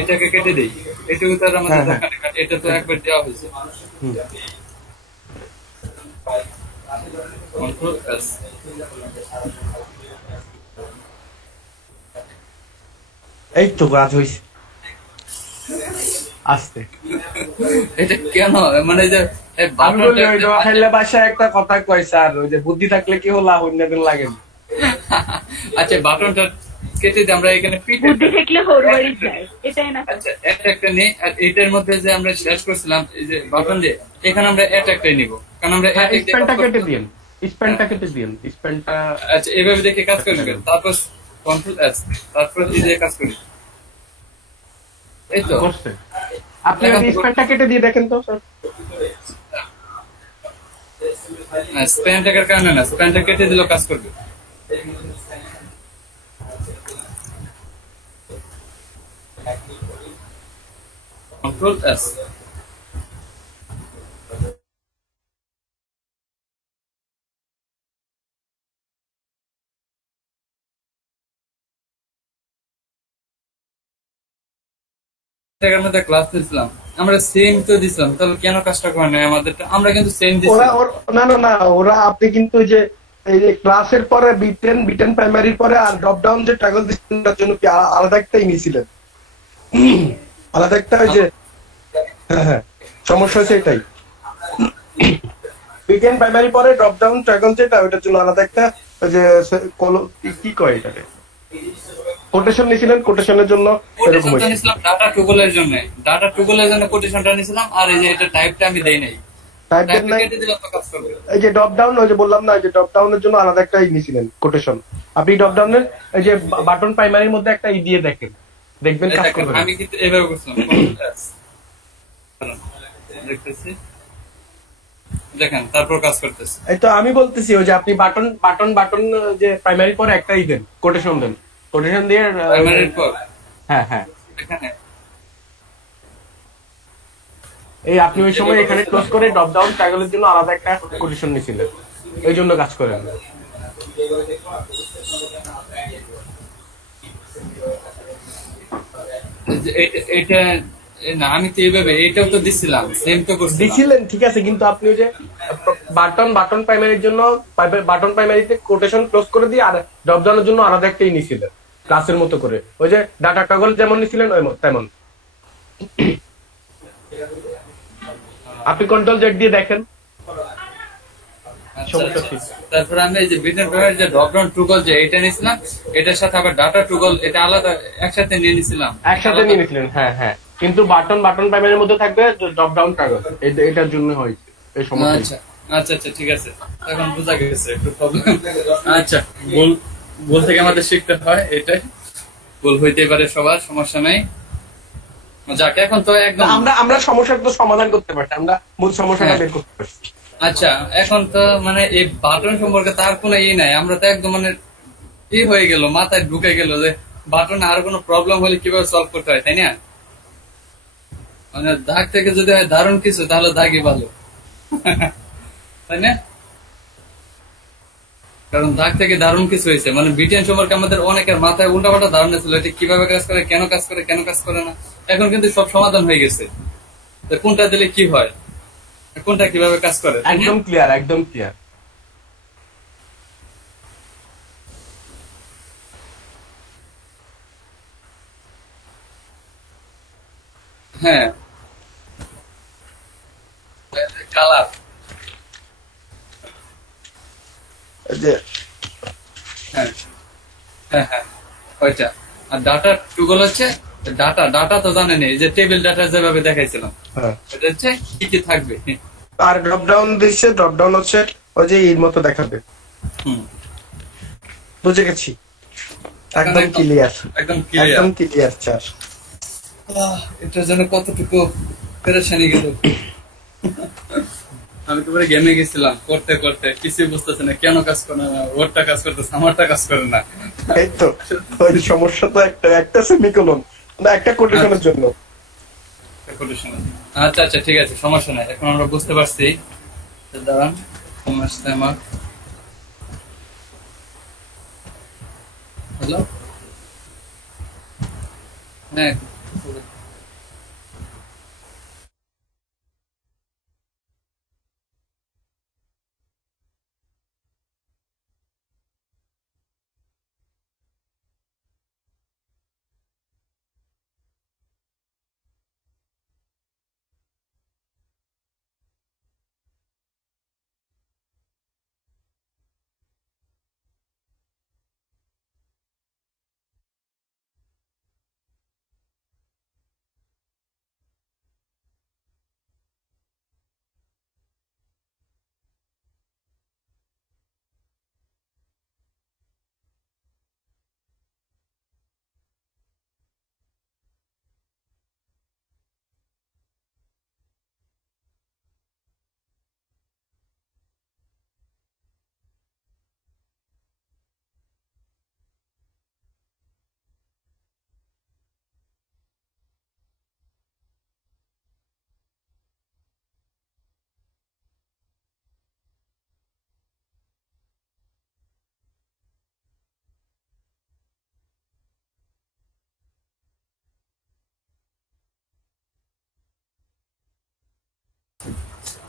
এটাকে কেটে দেই, এটুকু তো আর আমাদের দরকার নেই, এটা তো একবার দেওয়া হয়েছে। কন্ট্রোল এস, এই তো কাজ হয়েছে আস্তে। এটা কেন মানে যে বাসায় একটা কথা কয় স্যার, ওই যে বুদ্ধি থাকলে কি হলো, অন্যদের লাগে না। আচ্ছা, বাটনটা কেটে দিয়ে আমরা এখানে বুদ্ধি থাকলে হরবাড়ি যায়, এটাই না? আচ্ছা, একটা নেই। আর এটার মধ্যে যে আমরা শেষ করছিলাম এই যে বাটন দিয়ে, এখানে আমরা একটাই নিব, কারণ আমরা স্প্যানটা কেটে দিন, স্প্যানটা কেটে দিন, স্প্যানটা। আচ্ছা, এভাবে দেখে কাজ করি, তারপর কন্ট্রোল এস, তারপর দিয়ে কাজ করি। এই তো করছে, আপনি স্প্যানটা কেটে দিয়ে দেখেন তো স্যার। স্প্যানটাকের কারণে না, স্প্যানটা কেটে দিলেও কাজ করবে। কন্ট্রোল এস, মধ্যে ক্লাস নিয়েছিলাম আমরা, সেম তো দিছিলাম, তাহলে কেন কাজটা করে নাই আমাদের? আমরা কিন্তু সেম দিছিলাম। না না না, ওরা আপনি কিন্তু যে এই যে ক্লাসের পরে বিটেন প্রাইমারির পরে আর ড্রপ ডাউন যে ট্যাগল দিচ্ছেন তার জন্য কি আলাদা একটাই নিয়েছিলেন? আলাদা একটা ওই যে, হ্যাঁ সমস্যা হয়েছে এটাই। বিটেন প্রাইমারি পরে ড্রপ ডাউন ট্যাগল যেটা, ওইটার জন্য আলাদা একটা ওই যে কি কয় এটাকে, কোটেশন নিয়েছিলেন, কোটেশনের জন্য এরকম হয়েছে। ডাটা টুগলের জন্য, কোটেশনটা নিয়েছিলাম। আর এই যে এটা টাইপটা আমি দেই নাই, এই যে ড্রপ ডাউন, ওই যে বললাম না, যে ড্রপ ডাউনের জন্য আলাদা একটা নিয়েছিলেন কোটেশন। আপনি ড্রপ ডাউনের এই যে বাটন প্রাইমারির মধ্যে একটা দিয়ে দেখেন, দেখবেন কাজ করবে। আমি কিন্তু এভাবে করছিলাম, দেখেন তারপর কাজ করতেছে। এই তো আমি বলতেছি, ওই যে আপনি বাটন যে প্রাইমারি পরে একটাই দেন, কোটেশন দেন, কোটেশন দিয়ে প্রাইমারির পর, হ্যাঁ হ্যাঁ এখানে এই আপনি ওই সময় এখানে ক্লোজ করে ড্রপ ডাউন ট্রাগলের জন্য আলাদা একটা কোটেশন নিয়েছিলেন, এই জন্য কাজ করেন। এটা না, আমি তো এইভাবে এটাও তো দিছিলাম, সেম তো দিছিলেন, ঠিক আছে, কিন্তু আপনি ওই যে বাটন প্রাইমারির জন্য বাটন প্রাইমারিতে কোটেশন ক্লোজ করে দিয়ে আর ড্রপ ডাউনের জন্য আলাদা একটাই নিয়েছিলেন ক্লাসের মতো করে, ওই যে ডাটা টগল যেমন নিয়েছিলেন তেমন। আপনি কন্ট্রোল জেড দিয়ে দেখেন। তারপরে আমি এই যে বিটন প্রাইমারি যে ড্রপ ডাউন টুগল যে এটা নিয়েছিলাম, এটার সাথে আবার ডাটা টুগল এটা আলাদা একসাথে নিয়ে নিয়েছিলাম। একসাথে নিয়ে নিয়েছিলেন, হ্যাঁ হ্যাঁ, কিন্তু বাটন প্রাইমারির মধ্যে থাকবে ড্রপ ডাউন টগল, এটার জন্য হয়েছে এই সমস্যা। আচ্ছা আচ্ছা আচ্ছা, ঠিক আছে, এখন বোঝা গেছে একটু প্রবলেম। আচ্ছা, ভুল থেকে আমাদের শিখতে হয়, এটাই ভুল হইতেই পারে সবার, সমস্যা নেই। যাক, এখন তো একদম আমরা সমস্যার তো সমাধান করতে পারছি, আমরা মূল সমস্যাটা বের করতে পারছি। আচ্ছা, এখন তো মানে এই বাটন সম্পর্কে তার কোনো নাই, আমরা তো একদম মানে হয়ে গেল, মাথায় ঢুকে গেল যে বাটনে আর কোনো প্রবলেম হলে কিভাবে সলভ করতে হয়, তাই না? মানে দাগ থেকে যদি হয় দারুণ কিছু, তাহলে দাগই ভালো, তাই না? কারণ দাগ থেকে দারুণ কিছু হয়েছে, মানে বিটিএন সম্পর্কে আমাদের অনেকের মাথায় উল্টাপাল্টা ধারণা ছিল, এটা কিভাবে কাজ করে, কেন কাজ করে, কেন কাজ করে না। এখন কিন্তু সব সমাধান হয়ে গেছে, কোনটা দিলে কি হয়, কোনটা কিভাবে কাজ করে, একদম ক্লিয়ার, একদম ক্লিয়ার। হ্যাঁ, কালার, হ্যাঁ হ্যাঁ হ্যাঁ, ওইটা। আর ডাটা টুগল হচ্ছে ডাটা তো জানেন, যে টেবিল ডাটা যেভাবে দেখাইছিলাম, এটা হচ্ছে কি কি থাকবে। আর ড্রপ ডাউন দিচ্ছে, ড্রপ ডাউন হচ্ছে ওই যে এর মতো দেখাবে। বুঝে গেছি, একদম ক্লিয়ার, একদম ক্লিয়ার, একদম ক্লিয়ার স্যার। এটার জন্য কতটুকু পেরেশানি গেল। আমি তো পুরো গেমে গেছিলাম, করতে করতে কিছুই বুঝতেছে না, কেন কাজ করে না, ওরটা কাজ করতেছে, আমারটা কাজ করে না। এই তো ওই সমস্যা তো একটা সেমিকোলন না, একটা কোটেশনের জন্য। আচ্ছা আচ্ছা, ঠিক আছে, সমস্যা নাই, এখন আমরা বুঝতে পারছি। দাঁড়ান, আমার হ্যালো, হ্যাঁ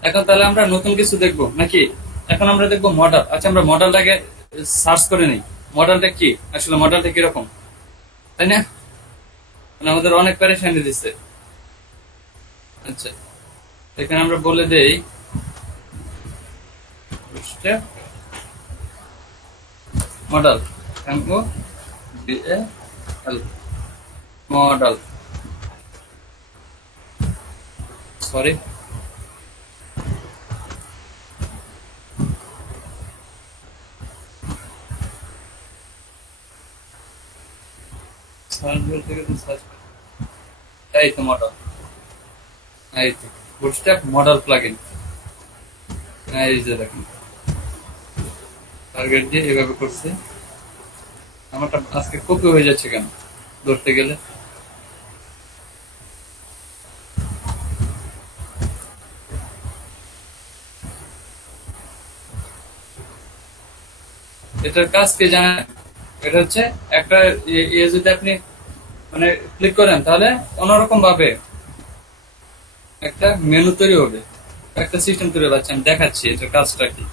এখন তাহলে আমরা নতুন কিছু দেখবো নাকি? এখন আমরা দেখবো মডেল। আচ্ছা, আমরা মডেলটাকে সার্চ করে নিই, মডেলটা কি আসলে, মডেলটা কিরকম, তাই না? মানে আমাদের অনেক পেরেশানি দিচ্ছে। আচ্ছা, এখানে আমরা বলে দেই মডেল, মডেল, সরি, এই তো মডেল, এই তো বুটস্ট্র্যাপ মডেল প্লাগইন, এই যে দেখুন টার্গেট দিয়ে এভাবে করছে। আমারটা আজকে কপি হয়ে যাচ্ছে কেন ধরতে গেলে? এটার কাজ কি জানেন? এটা হচ্ছে একটা যদি আপনি মানে ক্লিক করেন তাহলে অন্যরকম ভাবে একটা মেনু তৈরি হবে, একটা সিস্টেম তৈরি হবে। আমি দেখাচ্ছি এটার কাজটা কি।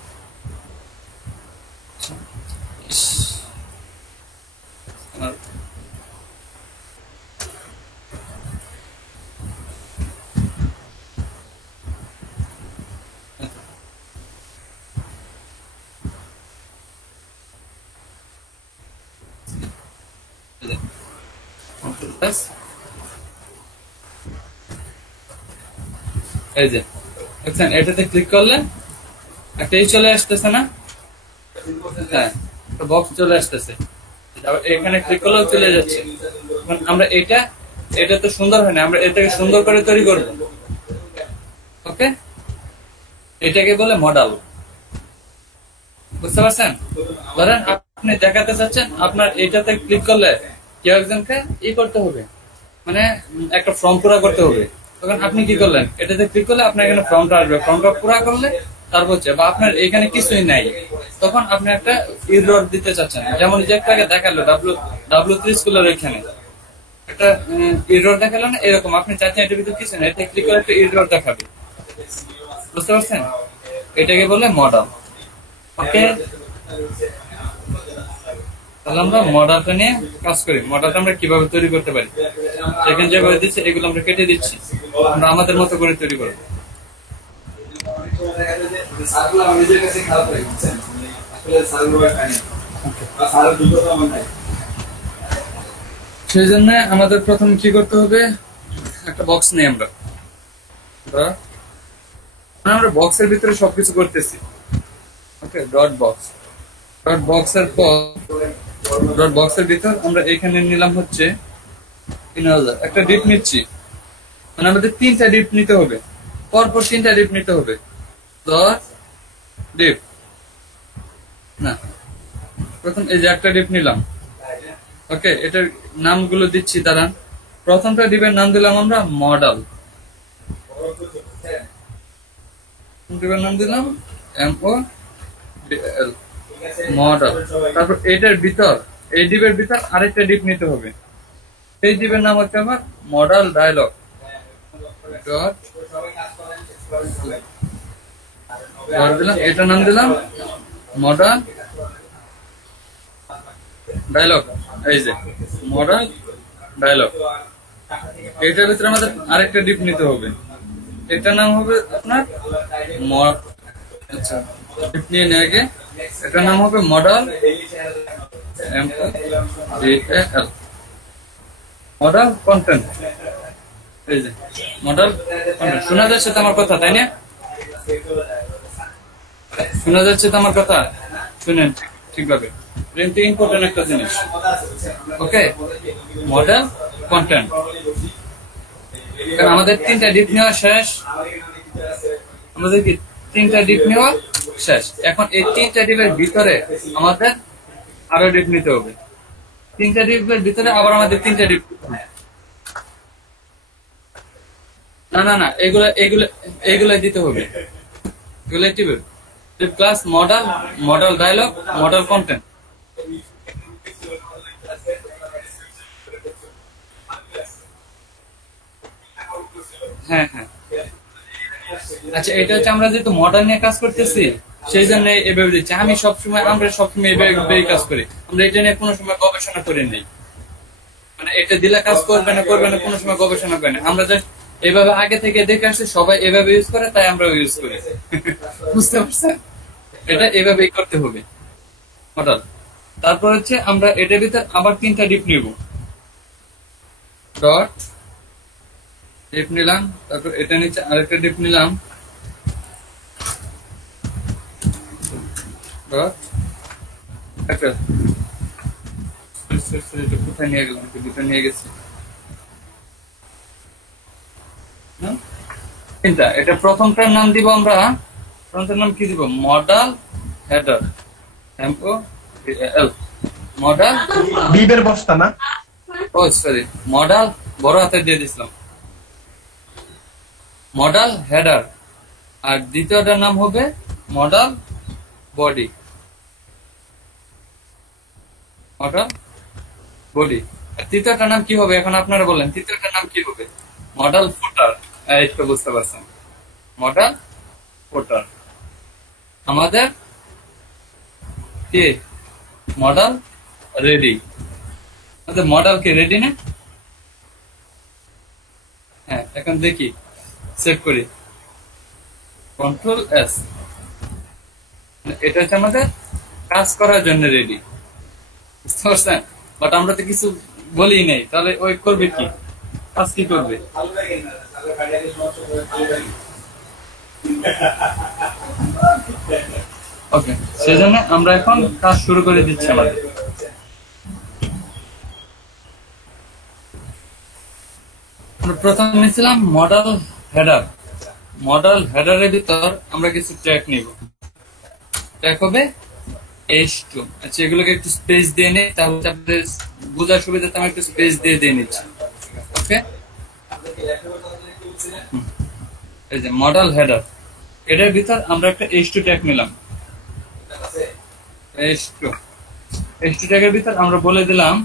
এই যে দেখছেন, এটাতে ক্লিক করলে একটা চলে আসতেছে না? হ্যাঁ, একটা বক্স চলে আসতেছে। আবার এখানে ক্লিক করলেও চলে যাচ্ছে। আমরা এটা তো সুন্দর হয় না, আমরা এটাকে সুন্দর করে তৈরি করব। ওকে, এটাকে বলে মডেল। বুঝতে পারছেন? ধরেন আপনি দেখাতে চাচ্ছেন আপনার এটাতে ক্লিক করলে কেউ একজনকে করতে হবে, মানে একটা ফর্ম পুরা করতে হবে। তখন আপনি কি করলেন, এটাতে ক্লিক করলে আপনার এখানে ফর্মটা আসবে। ফর্মটা পুরা করলে তারপর হচ্ছে, বা আপনার এখানে কিছুই নাই, তখন আপনি একটা এরর দিতে চাচ্ছেন। যেমন যে একটাকে দেখালো W3 স্কুলের এখানে একটা এরর দেখালো না, এরকম আপনি চাচ্ছেন এটার ভিতরে কিছু নেই, এতে ক্লিক করে একটা এরর দেখাবে। বুঝতে পারছেন? এটাকে বলে মডেল। ওকে, তাহলে আমরা মডেলটা নিয়ে কাজ করি। মডেলটা আমরা কিভাবে তৈরি করতে পারি, সেখানে যেভাবে দিচ্ছি এগুলো আমরা কেটে দিচ্ছি, আমরা আমাদের মতো করে তৈরি করবো। সেই জন্য আমাদের প্রথম কি করতে হবে, একটা বক্স নেই আমরা বক্সের ভিতরে সবকিছু করতেছি। ওকে, ডট বক্সের পর ডট বক্সের ভিতর আমরা এখানে নিলাম হচ্ছে 3000, একটা ডিপ নিচ্ছি, মানে আমাদের 3টা ডিপ নিতে হবে, পরপর 3টা ডিপ নিতে হবে। ডট ডিপ না, প্রথম এই যে একটা ডিপ নিলাম। ওকে, এটার নামগুলো দিচ্ছি। দাঁড়ান, প্রথমটা ডিপের নাম দিলাম আমরা মডেল, ডিপের নাম দিলাম MODEL মডেল। তারপর এটার ভিতর, এই ডিপের ভিতর আরেকটা ডিপ নিতে হবে, এই ডিপের নাম হচ্ছে আমার মডেল ডায়লগ ডট দিলাম, এটার নাম দিলাম মডেল ডায়লগ। এই যে মডেল ডায়লগ, এটার ভিতরে আমাদের আরেকটা ডিপ নিতে হবে, এটার নাম হবে আপনার আচ্ছা ডিপ নিয়ে নেয় আগে, এটার নাম হবে মডেল MODEL মডেল কন্টেন্ট। এই যে মডেল কন্টেন্ট। শোনা যাচ্ছে তো আমার কথা, তাই না? শোনা যাচ্ছে তো আমার কথা? শুনেন ঠিকভাবে, কিন্তু ইম্পর্টেন্ট একটা জিনিস। ওকে, মডেল কন্টেন্ট। কারণ আমাদের 3টা ডিপ নেওয়া শেষ, আমাদের কি 3টা ডিপ নেওয়া শেষ। এখন এই 3টা ডিপের ভিতরে আমাদের আরো ডিপ নিতে হবে, 3টা ডিপের ভিতরে আবার আমাদের 3টা ডিপ। না এগুলা দিতে হবে, এগুলো div class model dialog model content. হ্যাঁ, আচ্ছা, এটা হচ্ছে আমরা যেহেতু মডেল নিয়ে কাজ করতেছি সেই জন্য এভাবে দিচ্ছি। আমরা সবসময় এভাবে কাজ করি, আমরা এটা নিয়ে কোনো সময় গবেষণা করে নেই, মানে এটা দিলে কাজ করবে না কোনো সময় গবেষণা করে না। আমরা জাস্ট এভাবে আগে থেকে দেখে আসছি, সবাই এভাবে ইউজ করে, তাই আমরা ইউজ করি। বুঝতে পারছেন? এটা এভাবেই করতে হবে মডেল। তারপর হচ্ছে আমরা এটার ভিতর আবার 3টা ডিপ নিব, ডট ডিপ নিলাম, তারপর এটা নিচে আরেকটা ডিপ নিলাম, ডট কোথায় নিয়ে গেলাম, দুটো নিয়ে গেছি। এটা প্রথমটার নাম দিব আমরা, প্রথমটার নাম কি দিব? মডেল হেডার MODEL মডেল বিবের বস্তা না, ও সরি, মডেল বড় হাতে দিয়ে দিছিলাম, মডেল হেডার। আর দ্বিতীয়টার নাম হবে মডেল বডি। Model body. তৃতীয়টার নাম কি হবে এখন আপনারা বললেন, তৃতীয়টার নাম কি হবে? মডেল ফুটার। একটু বুঝতে পারছেন, মডেল ফুটার। আমাদের কি মডেল রেডি, আমাদের মডেল কি রেডি না? হ্যাঁ, এখন দেখি চেক করি, কন্ট্রোল এস, এটা হচ্ছে আমাদের কাজ করার জন্য রেডি, বুঝতে পারছেন? বাট আমরা তো কিছু বলি নাই, তাহলে ওই করবে কি, কাজ কি করবে? ওকে, সেজন্য আমরা এখন কাজ শুরু করে দিচ্ছি আমাদের। প্রথম নিয়েছিলাম মডেল হেডার। মডেল হেডারের ভিতর আমরা কিছু ট্র্যাক নিব, ট্র্যাক হবে H2। আচ্ছা, এগুলোকে একটু স্পেস দিয়ে নিই, তাহলে আপনাদের বোঝার সুবিধাতে আমি একটু স্পেস দিয়ে নিচ্ছি। ওকে, এই যে মডেল হেডার, এটার ভিতর আমরা একটা H2 ট্যাগ নিলাম। H2 ট্যাগের ভিতর আমরা বলে দিলাম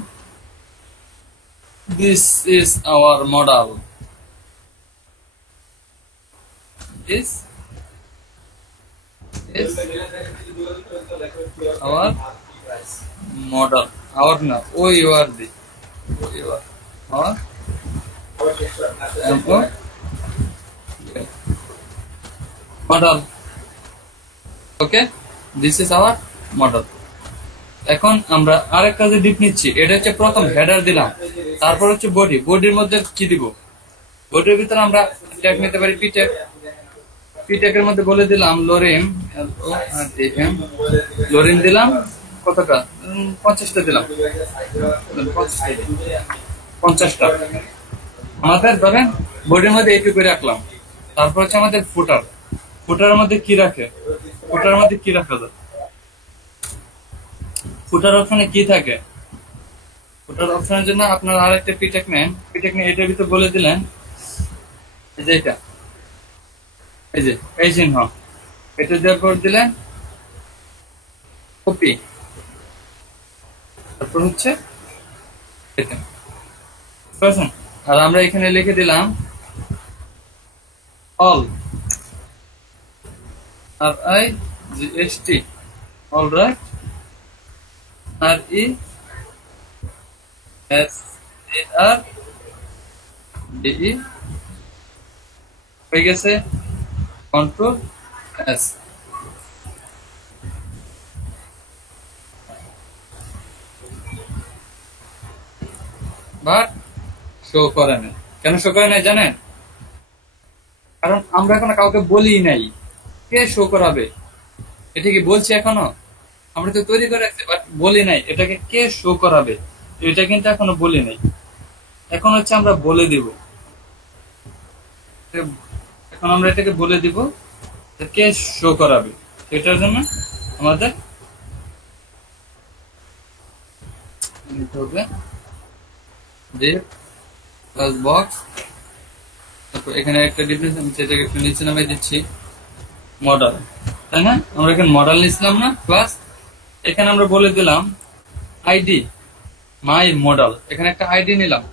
this is our model, this is our model, our না O U R the our model। Okay, this is our model। এখন আমরা আরেক কাজে ডিপ নিচ্ছি, এটা হচ্ছে প্রথম হেডার দিলাম, তারপর হচ্ছে বডি। বডির মধ্যে কি দিব? বডির ভিতরে আমরা ট্যাগ নিতে পারি পি ট্যাগ। পি ট্যাগের মধ্যে বলে দিলাম লোরিম, লোরিম দিলাম কতটা, 50টা দিলাম, 50টা। আমাদের ধরেন বডির মধ্যে এইটুকু রাখলাম। তারপর হচ্ছে আমাদের ফুটার। ফুটারের মধ্যে কি রাখে? ফুটারের মধ্যে কি রাখা যায়? ফুটার অপশনে কি থাকে? ফুটার অপশনের জন্য আপনারা আরেকটা পিটেক নেন, পিটেক নিয়ে এটার ভিতরে বলে দিলেন এই যে এটা, এই যে এই চিহ্ন, এটা দেওয়ার পর দিলেন কপি, তারপর হচ্ছে এটা, বুঝছেন? আর আমরা এখানে লিখে দিলাম অল, আর I G S T, all right, আর E S A R D E, হয়ে গেছে কন্ট্রোল এস। বাট শো করে না। কেন শো করে নাই জানেন? কারণ আমরা এখনো কাউকে বলি নাই, কে শো করাবে? এটা কি বলছি এখনো? আমরা তো তৈরি করে রাখছি, বাট বলি নাই এটাকে কে শো করাবে, এটা কিন্তু এখনো বলি নাই। এখন হচ্ছে আমরা বলে দিব, এখন আমরা এটাকে বলে দিব কে শো করাবে। এটার জন্য আমাদের নিতে হবে div plus box, তারপর এখানে একটা ডিফারেন্স আমি সেটাকে একটু নিচে নামিয়ে দিচ্ছি, মডেল, তাই না? আমরা এখানে মডেল নিছিলাম না, প্লাস এখানে আমরা বলে দিলাম আইডি মাই মডেল। এখানে একটা আইডি নিলাম,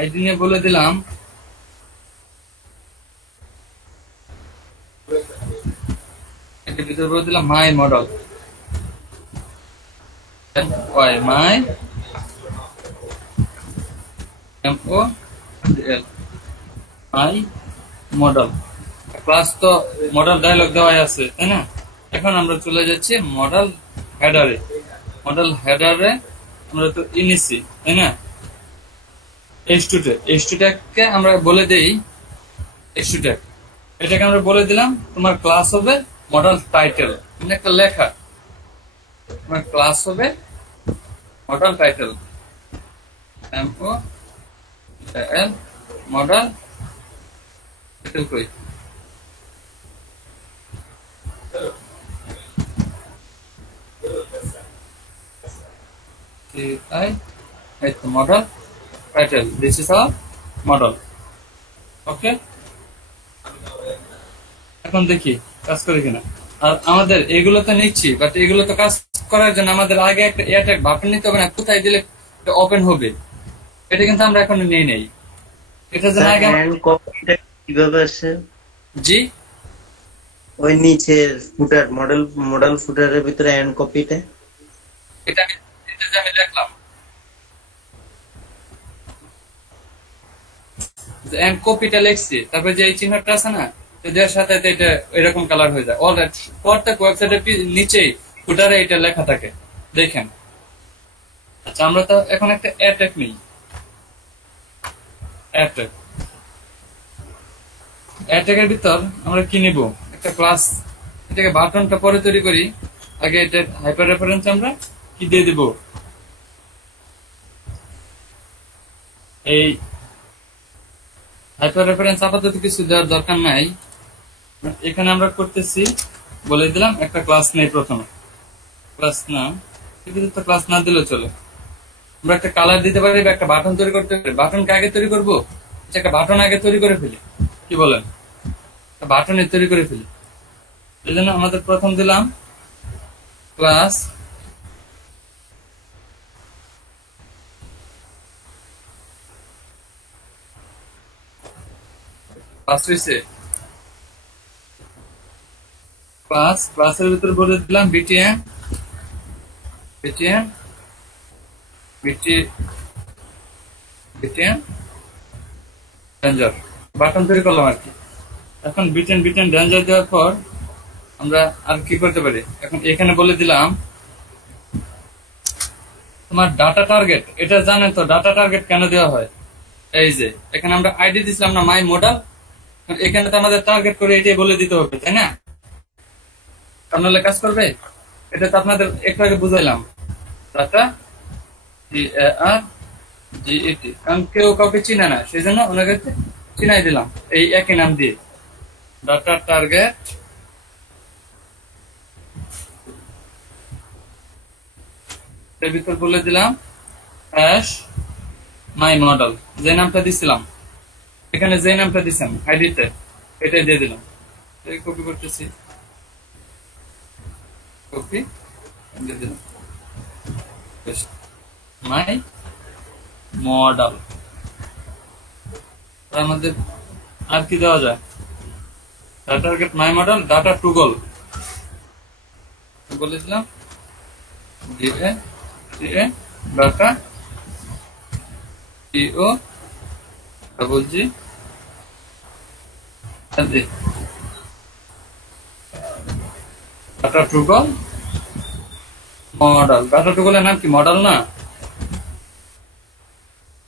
আইডি নিয়ে বলে দিলাম এটার ভিতরে বলে দিলাম মাই মডেল, মাই MODEL, মাই মডেল। ক্লাস তো মডেল ডায়লগ দেওয়াই আছে, তাই না? এখন আমরা চলে যাচ্ছি মডেল হেডারে। মডেল হেডারে আমরা তো ইনিসি, তাই না? H2 ট্যাগকে আমরা বলে দেই H2 ট্যাগ, এটাকে আমরা বলে দিলাম তোমার ক্লাস হবে মডেল টাইটেল, একটা লেখা, তোমার ক্লাস হবে model title, MODEL model title কই model title, this is our model. Okay, এখন দেখি কাজ করে কিনা। আর আমাদের এগুলো তো নিচ্ছি, বাট এগুলো তো কাজ করার জন্য আমাদের আগে একটা এয়ারট্যাগ বাটন নিতে হবে না, কোথায় দিলে ওপেন হবে, এটা কিন্তু আমরা এখন নিয়ে নেই। এটার জন্য আগে হ্যান্ড কপিটা কিভাবে আসে? জি ওই নিচের ফুটার মডেল ফুটারের ভিতরে হ্যান্ড কপিটা এটা এটা যে আমি দেখলাম এন্ড কপিটা লিখছি, তারপর যে এই চিহ্নটা আছে না, এদের সাথে এটা এরকম কালার হয়ে যায়। অলরাইট, প্রত্যেক ওয়েবসাইটের নিচেই ফুটারে এটা লেখা থাকে, দেখেন। আচ্ছা, আমরা তো এখন একটা অ্যাটাক নেই, অ্যাটাকের ভিতর আমরা কি নিব, একটা ক্লাস, এটাকে বাটনটা পরে তৈরি করি, আগে এটা হাইপার রেফারেন্স আমরা কি দিয়ে দিব, এই হাইপার রেফারেন্স আপাতত কিছু দেওয়ার দরকার নাই, এখানে আমরা করতেছি বলে দিলাম একটা ক্লাস নেই, প্রথমে ক্লাস না, তো ক্লাস না দিলেও চলে। আমরা একটা কালার দিতে পারি বা একটা বাটন তৈরি করতে পারি। বাটনকে আগে তৈরি করবো, একটা বাটন আগে তৈরি করে ফেলি, কি বলেন, বাটনের তৈরি করে ফেলি। এই জন্য আমাদের প্রথম দিলাম ক্লাস ক্লাসের ভিতরে বলে দিলাম বিটিএন রেঞ্জার, বাটন তৈরি করলাম আর কি। এখন বিটেন রেঞ্জার দেওয়ার পর আমরা আর কি করতে পারি, এখন এখানে বলে দিলাম তোমার ডাটা টার্গেট। এটা জানেন তো ডাটা টার্গেট কেন দেওয়া হয়, এই যে এখানে আমরা আইডি দিছিলাম না, মাই মডেল, এখানে তো আমাদের টার্গেট করে এটাই বলে দিতে হবে, তাই না? আপনারা কাজ করবে, এটা তো আপনাদের একটু আগে বুঝাইলাম, ডাটা TARGET, কারণ কেউ কাউকে চিনে না, সেই জন্য ওনাকে চিনাই দিলাম এই একই নাম দিয়ে, ডাটা টার্গেট এর ভিতর বলে দিলাম হ্যাশ মাই মডেল, যে নামটা দিছিলাম এখানে, যে নামটা দিচ্ছেন আইডিতে এটাই দিয়ে দিলাম। কপি করতেছি, কপি দিয়ে দিলাম মাই মডেল। আমাদের আর কি দেওয়া যায়, data target my model, data toggle বলে দিলাম, data TO double G data toggle model. Data টুগলের নাম কি, মডেল না?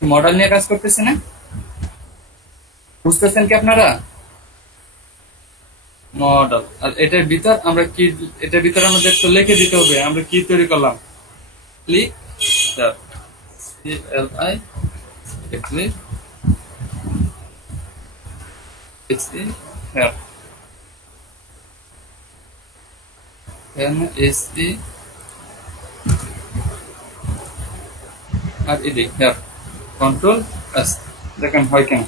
মডেল নিয়ে কাজ করতেছে না, বুঝতেছেন কি আপনারা? মডেল। আর এটার ভিতর আমরা কি, এটার ভিতর আমাদের তো লিখে দিতে হবে আমরা কি তৈরি করলাম, ক্লিক আর এদিক কন্ট্রোল এস, দেখেন হয় কেন,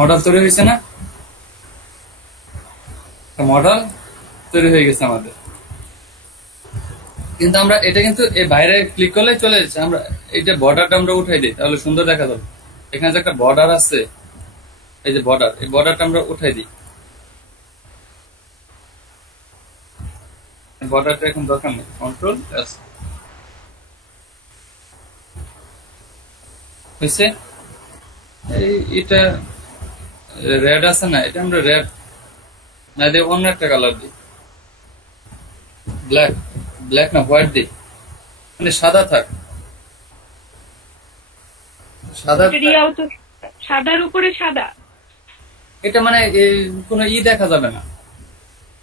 মডেল তৈরি হয়েছে না, মডেল তৈরি হয়ে গেছে আমাদের। কিন্তু আমরা এটা কিন্তু এই বাইরে ক্লিক করলে চলে যাচ্ছে, আমরা এইটা বর্ডারটা আমরা উঠাই দিই, তাহলে সুন্দর দেখা যাবে। এখানে যে একটা বর্ডার আছে, এই যে বর্ডার, এই বর্ডারটা আমরা উঠাই দিই, বর্ডারটা এখন দরকার নেই, কন্ট্রোল এস হয়েছে। এটা রেড আছে না, এটা আমরা রেড না দিয়ে অন্য একটা কালার দিই, ব্ল্যাক না হোয়াইট দিই, মানে সাদা থাক, সাদার উপরে সাদা, এটা মানে কোনো দেখা যাবে না,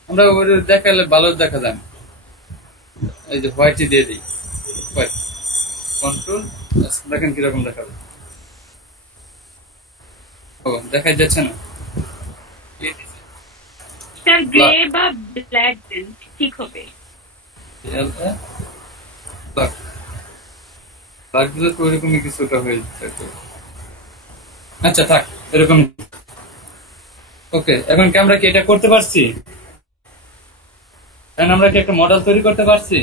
আমরা দেখালে ভালো দেখা যায় না, এই যে হোয়াইট দিয়ে দিই, হোয়াইট কন্ট্রোল দেখেন কিরকম দেখাবে, দেখা যাচ্ছে না, গ্রে বা ব্ল্যাক দেন ঠিক হবে, ওইরকমই কিছুটা হয়ে যাচ্ছে। আচ্ছা থাক এরকম। ওকে, এখন কি আমরা কি এটা করতে পারছি? তাহলে আমরা কি একটা মডেল তৈরি করতে পারছি?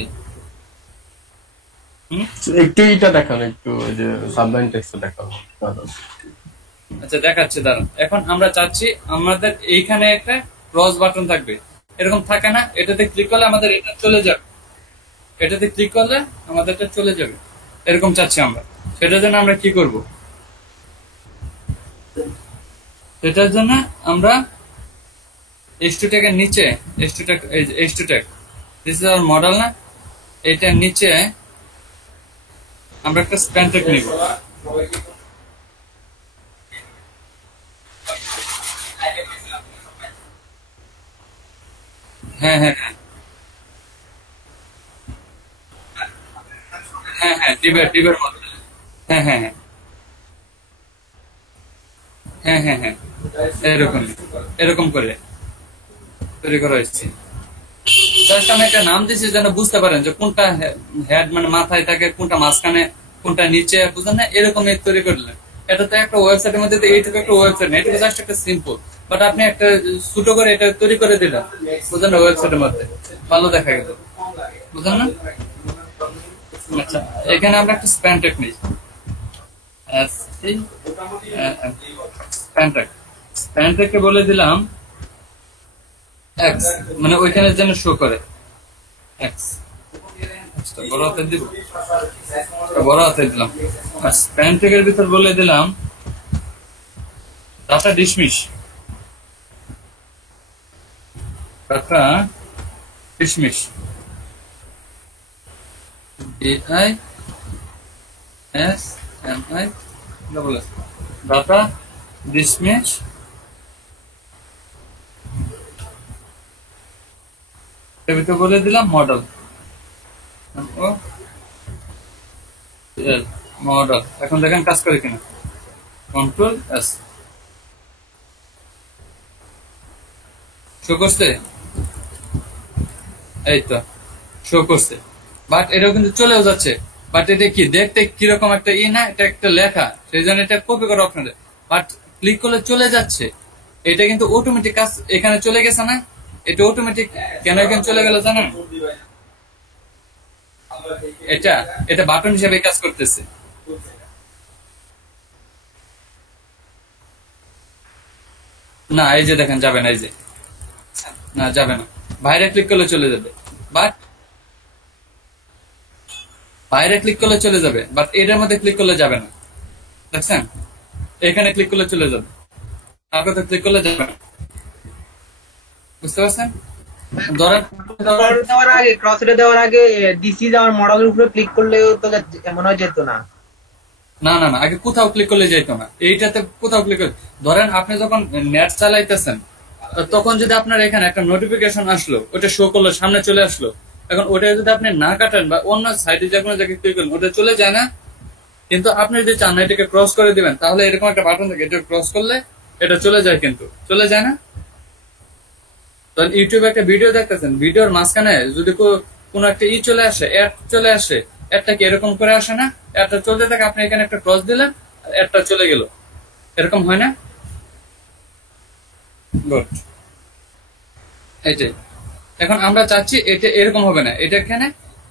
একটু এটা দেখান, একটু ওই যে সাবলাইন টেক্সট দেখান। আচ্ছা দেখাচ্ছি দাঁড়ান। এখন আমরা চাচ্ছি আমাদের এইখানে একটা ক্রস বাটন থাকবে, এরকম থাকে না? এটাতে ক্লিক করলে আমাদের এটা চলে যাবে, এটাতে ক্লিক করলে আমাদের এটা চলে যাবে, এরকম চাচ্ছি আমরা। সেটার জন্য আমরা কি করব? সেটার জন্য আমরা H2 ট্যাগের নিচে H2 tag, this is our model না, এইটার নিচে আমরা একটা স্প্যান ট্যাগ নিব। হ্যাঁ হ্যাঁ হ্যাঁ হ্যাঁ ডিবের মধ্যে, হ্যাঁ হ্যাঁ হ্যাঁ হ্যাঁ হ্যাঁ হ্যাঁ এরকম এরকম করে তৈরি করা হয়েছে। জাস্ট আমি একটা নাম দিয়েছি যেন বুঝতে পারেন যে কোনটা হেড মানে মাথায় থাকে, কোনটা মাঝখানে, কোনটা নিচে, বুঝলেন না? এরকম তৈরি করলেন। এটা তো একটা ওয়েবসাইটের মধ্যে, এইটুকু একটা ওয়েবসাইট না, এটুকু জাস্ট একটা সিম্পল, বাট আপনি একটা ছোট করে এটা তৈরি করে দিলেন, বুঝলেন না? ওয়েবসাইটের মধ্যে ভালো দেখা গেল, বুঝলেন না? আচ্ছা, এখানে আমরা একটা স্প্যান ট্যাগ নিই, স্প্যান ট্যাগকে বলে দিলাম এক্স, মানে ওইখানে যেন শো করে এক্স। বড় হাতে দিব, বড় হাতে দিলাম। আর স্প্যান ট্যাগের ভিতর বলে দিলাম data dismiss, data dismiss, DISMI data dismiss. এর ভিতর বলে দিলাম মডেল, মডেল। এখন দেখেন কাজ করে কিনা, কন্ট্রোল এস, শো করছে, এই তো শো করছে, বাট এটাও কিন্তু চলেও যাচ্ছে। বাট এটা কি দেখতে কিরকম একটা না, এটা একটা লেখা, সেই জন্য এটা কপি করা অপশন, বাট ক্লিক করলে চলে যাচ্ছে। এটা কিন্তু অটোমেটিক কাজ এখানে চলে গেছে না, এটা অটোমেটিক কেন এখানে চলে গেল জানেন? এটা বাটন হিসেবে কাজ করতেছে। না এই যে দেখেন যাবে না, এই যে না যাবে না, বাইরে ক্লিক করলে চলে যাবে, বাট বাইরে ক্লিক করলে চলে যাবে, বাট এটার মধ্যে ক্লিক করলে যাবে না, দেখছেন? এখানে ক্লিক করলে চলে যাবে, আর কোথাও ক্লিক করলে যাবে না, বুঝতে পারছেন? দেওয়ার আগে ডিসি যাওয়ার মডেলের উপরে ক্লিক করলেও তো মনে হয় যেত না। না না না, আগে কোথাও ক্লিক করলে যাইতো না, এইটাতে কোথাও ক্লিক করে। ধরেন আপনি যখন নেট চালাইতেছেন, তখন যদি আপনার এখানে একটা নোটিফিকেশন আসলো, ওটা শো করলো, সামনে চলে আসলো, এখন ওটা যদি আপনি না কাটেন বা অন্য সাইডে যে কোনো জায়গায় ক্লিক করেন, ওটা চলে যায় না। কিন্তু আপনি যদি চান এটাকে ক্রস করে দিবেন, তাহলে এরকম একটা বাটন থাকে, এটা ক্রস করলে এটা চলে যায়, কিন্তু চলে যায় না। ধরেন ইউটিউবে একটা ভিডিও দেখতেছেন, ভিডিওর মাঝখানে যদি কোনো একটা চলে আসে, অ্যাড চলে আসে, অ্যাডটা কি এরকম করে আসে না? অ্যাডটা চলতে থাকে, আপনি এখানে একটা ক্রস দিলেন, অ্যাডটা চলে গেল, এরকম হয় না? গুড, এটাই। এখন আমরা চাচ্ছি এটা এরকম হবে না, এটা এখানে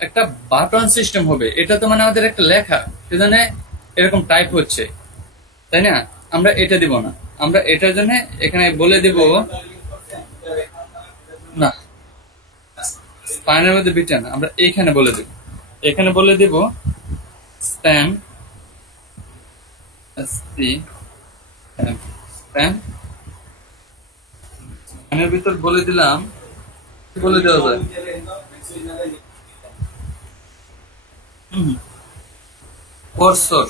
একটা বাটন সিস্টেম হবে। এটা তো মানে আমাদের একটা লেখা, সেজন্য এরকম টাইপ হচ্ছে, তাই না? আমরা এটা দিব না, আমরা এটার জন্য এখানে বলে দিব না, স্প্যানের মধ্যে বিটা না, আমরা এইখানে বলে দিব, এখানে বলে দিব স্প্যান, স্প্যানের ভিতর বলে দিলাম, বলে দেওয়া যায় কার্সর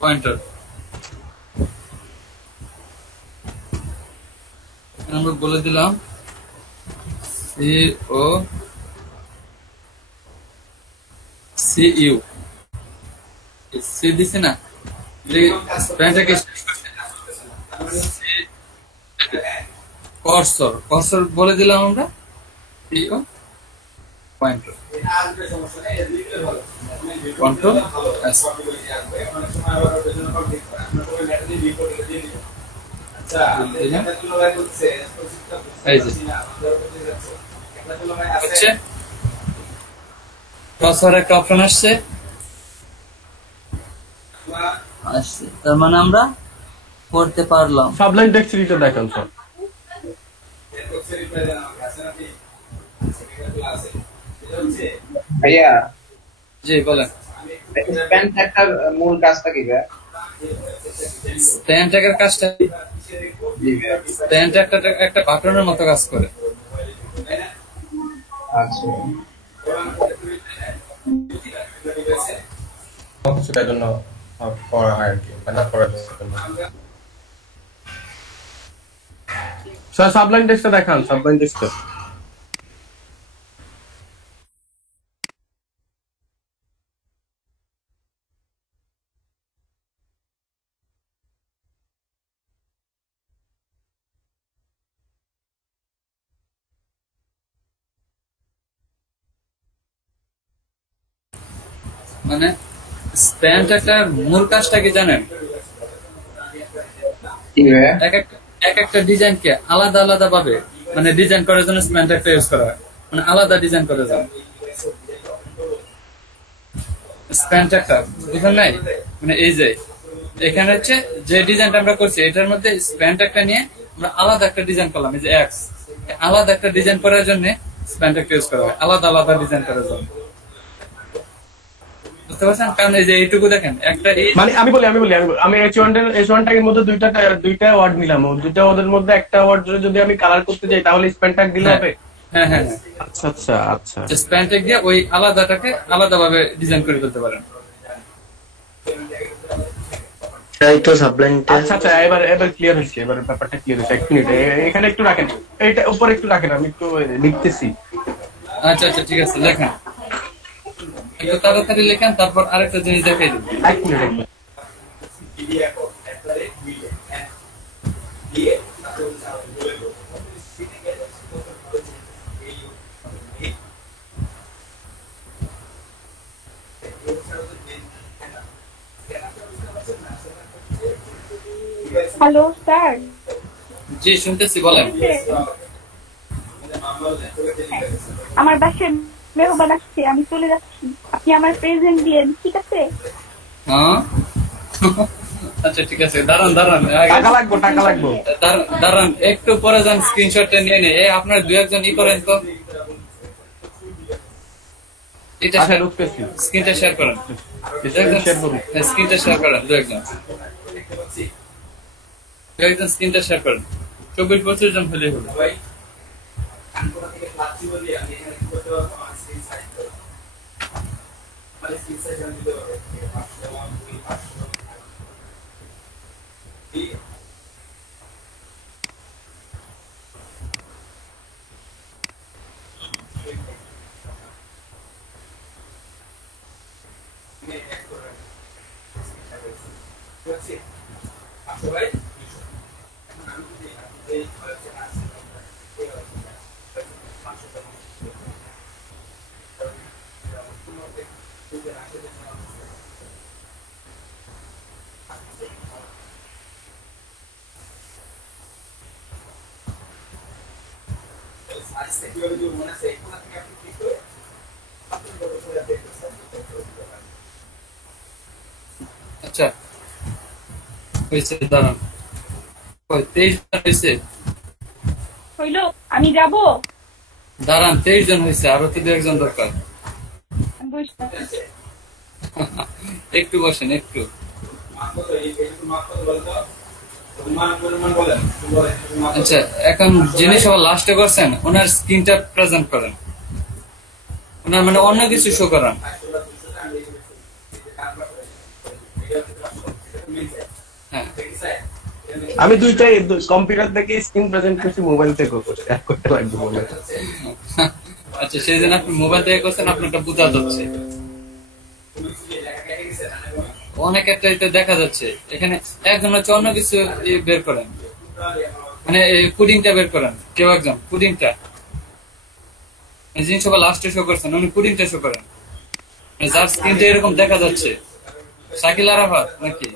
পয়েন্টার। আমরা বলে দিলাম CU, সি দিছি না, কার্সর বলে দিলাম আমরা CU পয়েন্টার, কন্ট্রোল এস। এই যে হচ্ছে ক্রসওভার একটা অপশন আসছে, তার মানে আমরা করতে পারলাম। সাবলাইন টেক্সট এডিটর দেখান স্যার। ভাইয়া জি বলেন। স্প্যান ট্যাগটার মূল কাজটা কি ভাইয়া? স্প্যান ট্যাগের কাজটা, স্প্যান ট্যাগটা একটা বাটনের মতো কাজ করে। আচ্ছা, সেটার জন্য করা হয় আর কি, মানে করার জন্য। স্যার সাবলাইন টেক্সটটা দেখান, সাবলাইন টেক্সটটা। মানে স্প্যান ট্যাগটার মূল কাজটা কি জানেন? এক একটা ডিজাইনকে আলাদা আলাদা ভাবে মানে ডিজাইন করার জন্য স্প্যান ট্যাগটা ইউজ করা হয়, মানে আলাদা ডিজাইন করার জন্য স্প্যান ট্যাগটা, বুঝলেন নাই? মানে এই যে এখানে হচ্ছে যে ডিজাইনটা আমরা করছি এটার মধ্যে স্প্যান ট্যাগটা নিয়ে আমরা আলাদা একটা ডিজাইন করলাম, এই যে এক্স, আলাদা একটা ডিজাইন করার জন্য স্প্যান ট্যাগটা ইউজ করা হয়, আলাদা আলাদা ডিজাইন করার জন্য। বুঝতে পারছেন? কারণ এই যে এইটুকু দেখেন একটা, মানে আমি বলি আমি H1 ট্যাগের মধ্যে দুইটা ওয়ার্ড নিলাম, দুইটা ওয়ার্ডের মধ্যে একটা ওয়ার্ড যদি আমি কালার করতে যাই তাহলে স্প্যান ট্যাগ দিলে হবে? হ্যাঁ হ্যাঁ, আচ্ছা আচ্ছা আচ্ছা, স্প্যান ট্যাগ দিয়ে ওই আলাদাটাকে আলাদা ভাবে ডিজাইন করে ফেলতে পারেন। তাই তো সাবলাইনটা। আচ্ছা আচ্ছা, এবার ক্লিয়ার হয়েছে, এবার ব্যাপারটা ক্লিয়ার হয়েছে। এক মিনিট এখানে একটু রাখেন, এইটা উপরে একটু রাখেন, আমি একটু লিখতেছি। আচ্ছা আচ্ছা ঠিক আছে, লেখেন একটু তাড়াতাড়ি লেখেন, তারপর আরেকটা জিনিস দেখাই দিন। এক মিনিট। Hello sir. জি শুনতেছি, বলেন। আমার বাসায় মেহমান আসছে, আমি চলে যাচ্ছি, আপনি আমার প্রেজেন্ট দিয়েন, ঠিক আছে? হ্যাঁ আচ্ছা ঠিক আছে, দাঁড়ান টাকা লাগবো দাঁড়ান একটু পরে যান, স্ক্রিনশটটা নিয়ে নেই। আপনার দু একজন ই করেন তো, এটা স্ক্রিনটা শেয়ার করেন, স্ক্রিনটা শেয়ার করেন, দু একজন স্ক্রিনটা শেয়ার করেন। 24-25 জন হলে হলো। আচ্ছা হয়েছে, দাঁড়ান 23 জন হয়েছে, হইলো আমি যাব। দাঁড়ান 23 জন হয়েছে, আরো তো 2 একজন দরকার। একটু বসেন একটু। আচ্ছা এখন যিনি সবার লাস্টে করছেন ওনার স্ক্রিনটা প্রেজেন্ট করেন, ওনার মানে অন্য কিছু শো করান। আমি দুইটাই কম্পিউটার থেকে স্ক্রিন প্রেজেন্ট করছি, মোবাইল থেকেও করতে লাগবে বলে। আচ্ছা সেই জন্য আপনি মোবাইল থেকে করছেন, আপনারটা বোঝা যাচ্ছে, অনেক একটা দেখা যাচ্ছে। এখানে একজন হচ্ছে অন্য কিছু বের করেন, মানে পুডিংটা বের করেন, কেউ একজন পুডিংটা যিনি সবাই লাস্টে শো করছেন উনি পুডিংটা শো করেন, যার স্ক্রিনটা এরকম দেখা যাচ্ছে। শাকিল আরাফাত নাকি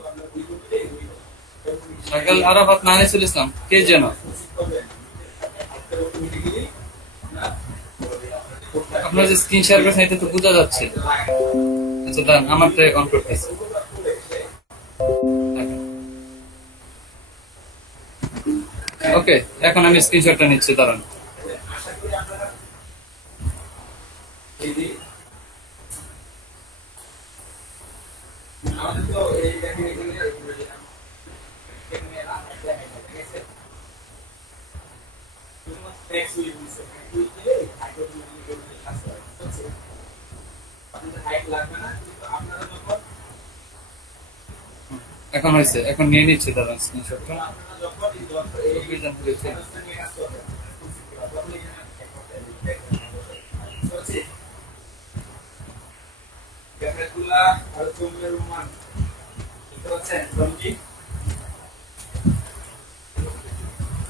শাকিল আরাফাত না আনিসুল ইসলাম কে যেন, আপনার যে স্ক্রিন শেয়ার করেছেন এটা তো বোঝা যাচ্ছে। আচ্ছা দাঁড়ান, আমারটা অন করতেছি। ওকে, এখন আমি স্ক্রিনশটটা নিচ্ছি, দাঁড়ান। এখন হয়েছে, এখন নিয়ে নিচ্ছে, দাঁড়ান স্ক্রিনশটটা।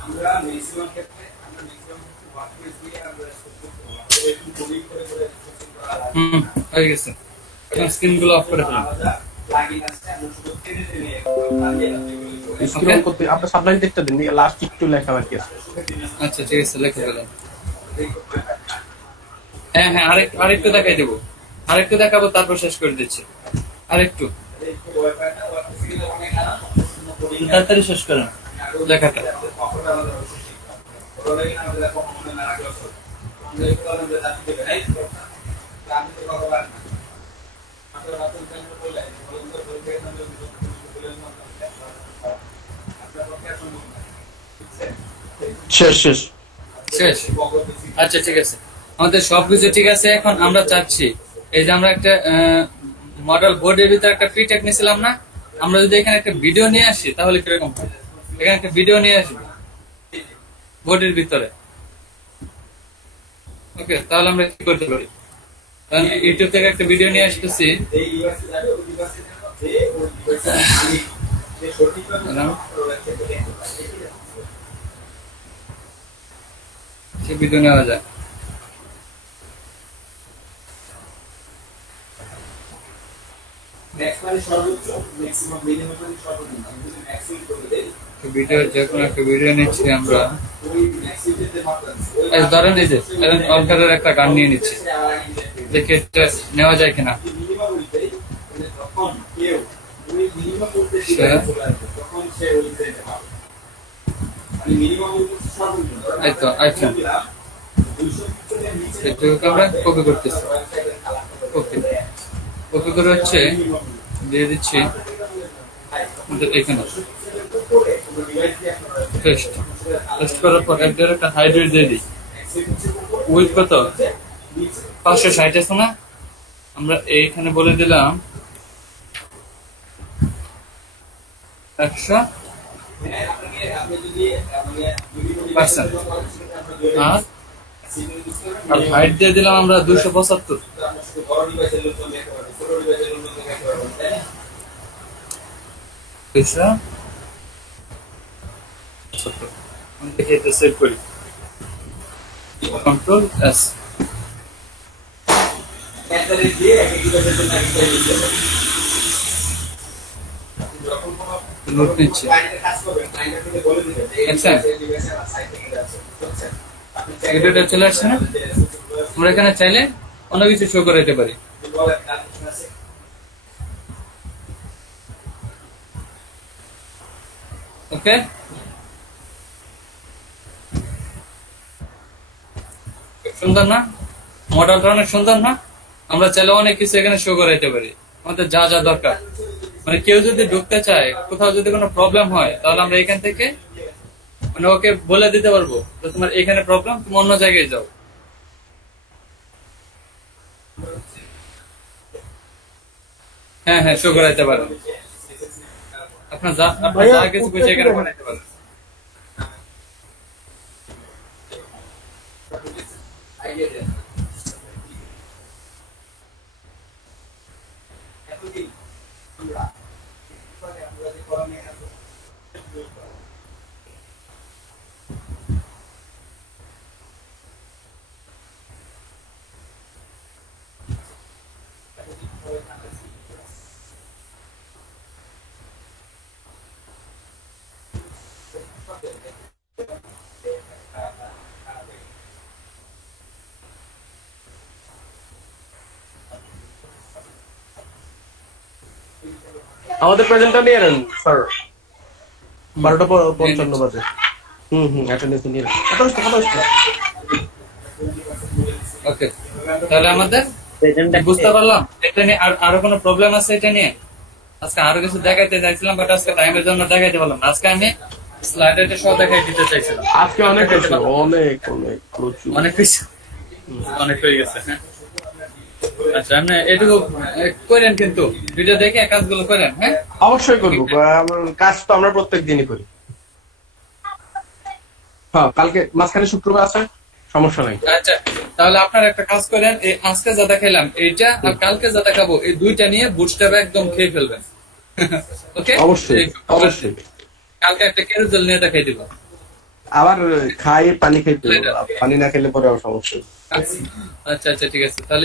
আমরা ম্যাক্সিমাম ক্ষেত্রে হয়ে গেছে। এখন স্ক্রিন গুলো অফ করে ফেলুন। স্ক্রল করতে আপনার সাবলাইন টেক্সটটা দিন, লাস্ট একটু লেখা বাকি আছে। আচ্ছা ঠিক আছে, লিখে ফেলেন। হ্যাঁ হ্যাঁ, আরেকটু দেখাই দেবো, আরেকটু দেখাবো, তারপর শেষ করে দিচ্ছি। আরেকটু তাড়াতাড়ি শেষ করেন লেখাটা। শেষ শেষ শেষ। আচ্ছা ঠিক আছে, আমাদের সবকিছু ঠিক আছে। এখন আমরা চাচ্ছি এই যে আমরা একটা মডেল বোর্ডের ভিতরে একটা প্রিটেক নিয়েছিলাম না, আমরা যদি এখানে একটা ভিডিও নিয়ে আসি তাহলে কিরকম হয়? এখানে একটা ভিডিও নিয়ে আসবো বোর্ডের ভিতরে। ওকে, তাহলে আমরা কি করতে পারি? কারণ ইউটিউব থেকে একটা ভিডিও নিয়ে আসতেছি, সে ভিডিও নেওয়া যায়। ভিডিও যে কোনো একটা ভিডিও নিচ্ছি আমরা, ধরেন এই যে অলকারের একটা গান নিয়ে নিচ্ছি, দেখে নেওয়া যায় কিনা। এই তো আইফোন আমরা কপি করতেছি। ওকে, কপি করে হচ্ছে দিয়ে দিচ্ছি এখানে, পেস্ট করার পর একটা হাইড্রেট দিয়ে দিই। উইথ কত? 560 আছে না? আমরা এইখানে বলে দিলাম 100%, আর হাইট দিয়ে দিলাম আমরা 275। দেখি এটা সেভ করি, কন্ট্রোল এস। নোট নিচ্ছি, এটা চলে আসছে না? আমরা এখানে চাইলে অন্য কিছু শো করাইতে পারি। ওকে, সুন্দর না? মডেলটা অনেক সুন্দর না? আমরা চাইলে অনেক কিছু এখানে শো করাইতে পারি, আমাদের যা যা দরকার। মানে কেউ যদি ঢুকতে চায়, কোথাও যদি কোনো প্রবলেম হয়, তাহলে আমরা এখান থেকে মানে ওকে বলে দিতে পারবো যে তোমার এখানে প্রবলেম, তুমি অন্য জায়গায় যাও। হ্যাঁ হ্যাঁ, শো করাইতে পারেন। আপনার যা কিছু কিছু এখানে বানাইতে পারেন। আমাদের প্রেজেন্টটা নিয়ে নেন স্যার, 12:55 বাজে। অ্যাটেন্ডেন্স নিয়ে নেন। ওকে, তাহলে আমাদের বুঝতে পারলাম এটা নিয়ে আরো কোনো প্রবলেম আছে এটা নিয়ে? আজকে আরো কিছু দেখাইতে চাইছিলাম, বাট আজকে টাইমের জন্য দেখাইতে পারলাম না। আজকে আমি স্লাইডারটা সহ দেখাই দিতে চাইছিলাম। আজকে অনেক কিছু, অনেক প্রচুর অনেক কিছু, অনেক হয়ে গেছে। হ্যাঁ, আচ্ছা, আপনি এটুকু করেন, কিন্তু ভিডিও দেখে কাজগুলো করেন। হ্যাঁ, অবশ্যই করবো, কাজ তো আমরা প্রত্যেক দিনই করি। হ্যাঁ, কালকে মাঝখানে শুক্রবার আছে, সমস্যা নাই। আচ্ছা, তাহলে আপনার একটা কাজ করেন, এই আজকে যা দেখাইলাম এইটা আর কালকে যা দেখাবো এই দুইটা নিয়ে বুটস্ট্র্যাপ একদম খেয়ে ফেলবেন। ওকে, অবশ্যই অবশ্যই। কালকে একটা ক্যারুজেল নিয়ে দেখাই দিব। আবার খাই পানি খাইতে, পানি না খেলে পরে আবার সমস্যা। আচ্ছা আচ্ছা, ঠিক আছে তাহলে।